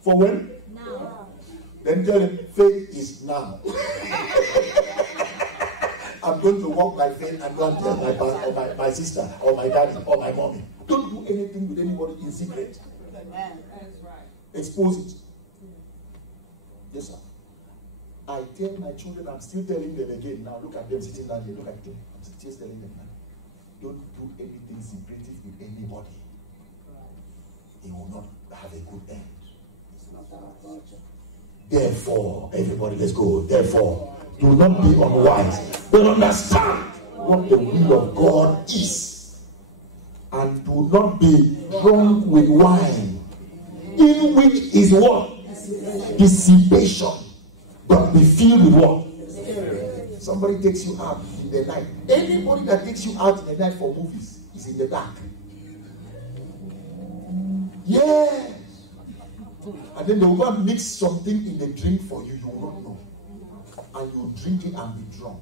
For when? Now. Then tell him, faith is now. I'm going to walk by faith and go and tell my pastor or my sister or my daddy or my mommy. Don't do anything with anybody in secret. Amen. That's right. Expose it. Yes, sir. I tell my children, I'm still telling them again now. Look at them sitting down here. Look at them. I'm still telling them now. Don't do anything secretive with anybody. It will not have a good end. Therefore, everybody, let's go. Therefore, do not be unwise, but understand what the will of God is. And do not be drunk with wine, in which is what? Dissipation. But be filled with what? Somebody takes you out in the night. Anybody that takes you out in the night for movies is in the dark. Yes. And then they will go and mix something in the drink for you. You will not know. And you drink it and be drunk.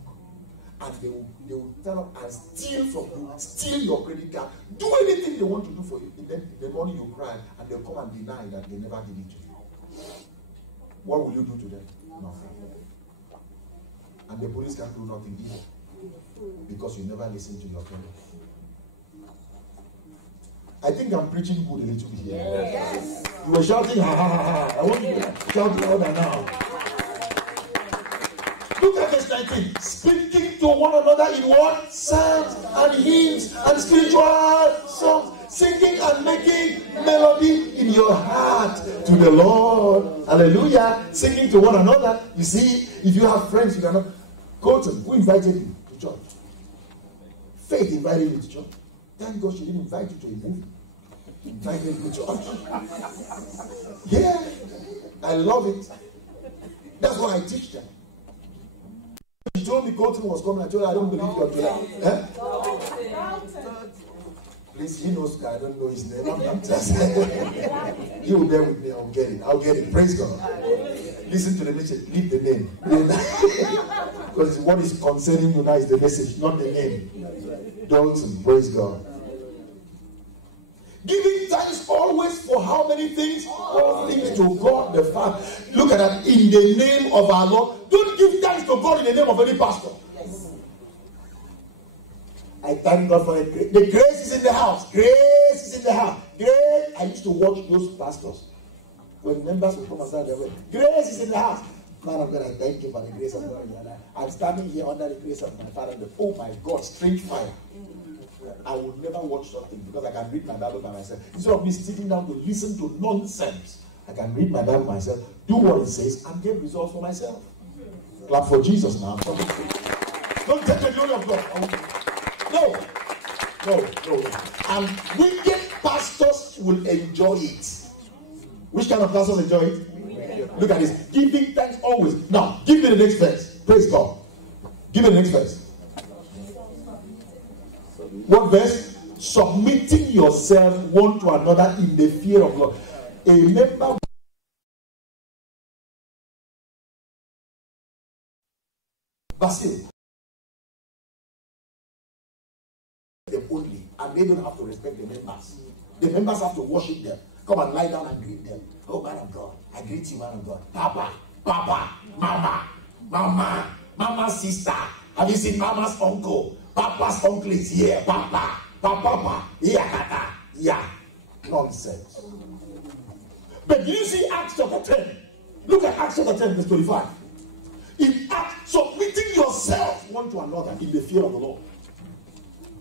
And they will turn up and steal from you, steal your credit card, do anything they want to do for you. And then in the morning you cry and they'll come and deny that they never did it to you. What will you do to them? Nothing. And the police can't do nothing either. Because you never listen to your parents. I think I'm preaching good a little bit here. Yes. You were shouting, ha ha ha ha. I want you to shout louder now. Look at verse 19. Speaking to one another in what? Psalms and hymns and spiritual songs. Singing and making melody in your heart to the Lord. Hallelujah. Singing to one another. You see, if you have friends, you cannot. Colton, who invited you to church? Faith invited you to church. Thank God she didn't invite you to a movie. She invited you to church. Yeah. I love it. That's what I teach them. She told me Colton was coming. I told her I don't believe you're doing that. Please, he knows I don't know his name. I'm not just he will bear with me. I'll get it. I'll get it. Praise God. Listen to the message. Leave the name. Because what is concerning you now is the message, not the name. Don't praise God. Giving thanks always for how many things? All things to God the Father. Look at that. In the name of our Lord. Don't give thanks to God in the name of any pastor. Yes. I thank God for it. The grace is in the house. Grace is in the house. Grace. I used to watch those pastors. When members would come aside, they were, grace is in the house. Man of God, I thank you for the grace of God. I'm standing here under the grace of my Father. Oh my God, strange fire. I would never watch something because I can read my Bible by myself. Instead of me sitting down to listen to nonsense, I can read my Bible myself, do what it says, and get results for myself. Clap for Jesus now. Don't take the glory of God. No. And wicked pastors will enjoy it. Which kind of pastors enjoy it? Look at this. Giving thanks always. Now, give me the next verse. Praise God. Give me the next verse. What verse? Submitting yourself one to another in the fear of God. A member Basil. Them only, and they don't have to respect the members. The members have to worship them. Come and lie down and greet them. Oh, man of God, I greet you, man of God. Papa, Papa, Mama, Mama, Mama's sister. Have you seen Mama's uncle? Papa's uncle is here. Papa, Papa, yeah, yeah. Nonsense. But do you see Acts chapter 10? Look at Acts chapter 10, verse 25. In Acts, submitting yourself one to another in the fear of the Lord.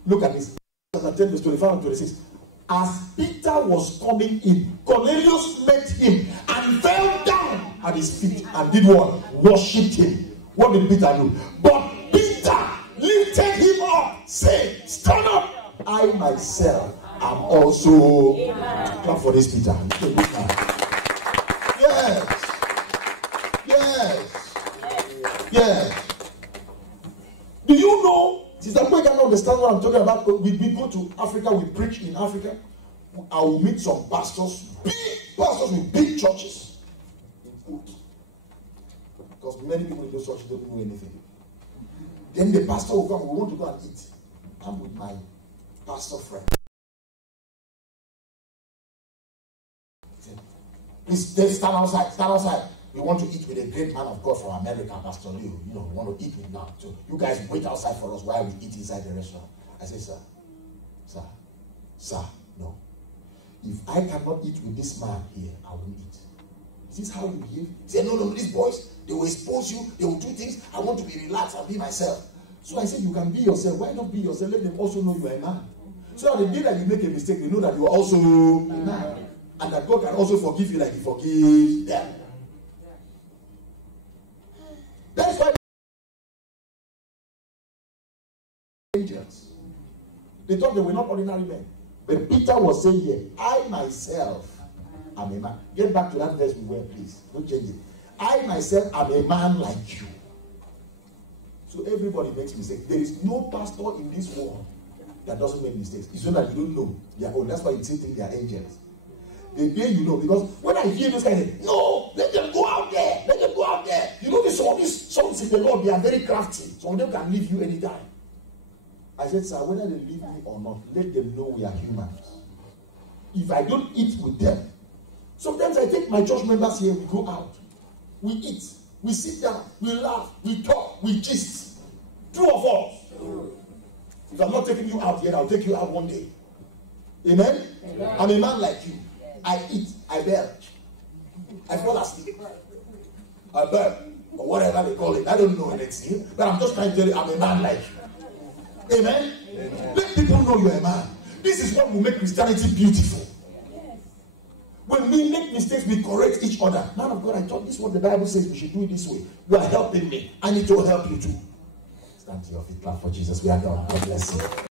Look at this. Chapter 10, verse 25 and 26. As Peter was coming in, Cornelius met him and fell down at his feet and did what? Worshipped him. What did Peter do? But Peter lifted him up, saying, stand up. I myself am also. Clap for this, Peter. Yes. Yes. Yes. Do you know? Sister Boy can understand what I'm talking about. We go to Africa, we preach in Africa. I will meet some pastors, big pastors with big churches. Because many people in those churches don't know anything. Then the pastor will come, we want to go and eat. I'm with my pastor friend. Please stand outside. We want to eat with a great man of God from America, Pastor Leo. You know, we want to eat with now. So you guys wait outside for us while we eat inside the restaurant. I say, sir, no. If I cannot eat with this man here, I won't eat. Is this how you behave? He said, no, these boys, they will expose you, they will do things. I want to be relaxed and be myself. So I said, you can be yourself. Why not be yourself? Let them also know you are a man. So that the day that you make a mistake, they know that you are also a man. And that God can also forgive you like He forgives them. That's why angels, they thought they were not ordinary men. But Peter was saying here, I myself am a man. Get back to that verse we were, please. Don't change it. I myself am a man like you. So everybody makes mistakes. There is no pastor in this world that doesn't make mistakes. It's not that you don't know their own. That's why you still think they are angels. The day you know, because when I hear those guys say, no, let them go out there. Let them go out there. You know, some of these songs in the Lord, they are very crafty. Some of them can leave you anytime. I said, sir, whether they leave me or not, let them know we are humans. If I don't eat with them, sometimes I take my church members here, we go out. We eat. We sit down. We laugh. We talk. We gist. True of us. If I'm not taking you out yet, I'll take you out one day. Amen? Amen. I'm a man like you. I eat, I belch, I fall asleep, I burn, or whatever they call it. I don't know anything, but I'm just trying to tell you I'm a man like you. Amen? Amen? Let people know you're a man. This is what will make Christianity beautiful. Yes. When we make mistakes, we correct each other. Man of God, I thought this is what the Bible says we should do it this way. You are helping me. I need to help you too. Stand to your feet, clap for Jesus. We are done. God bless you.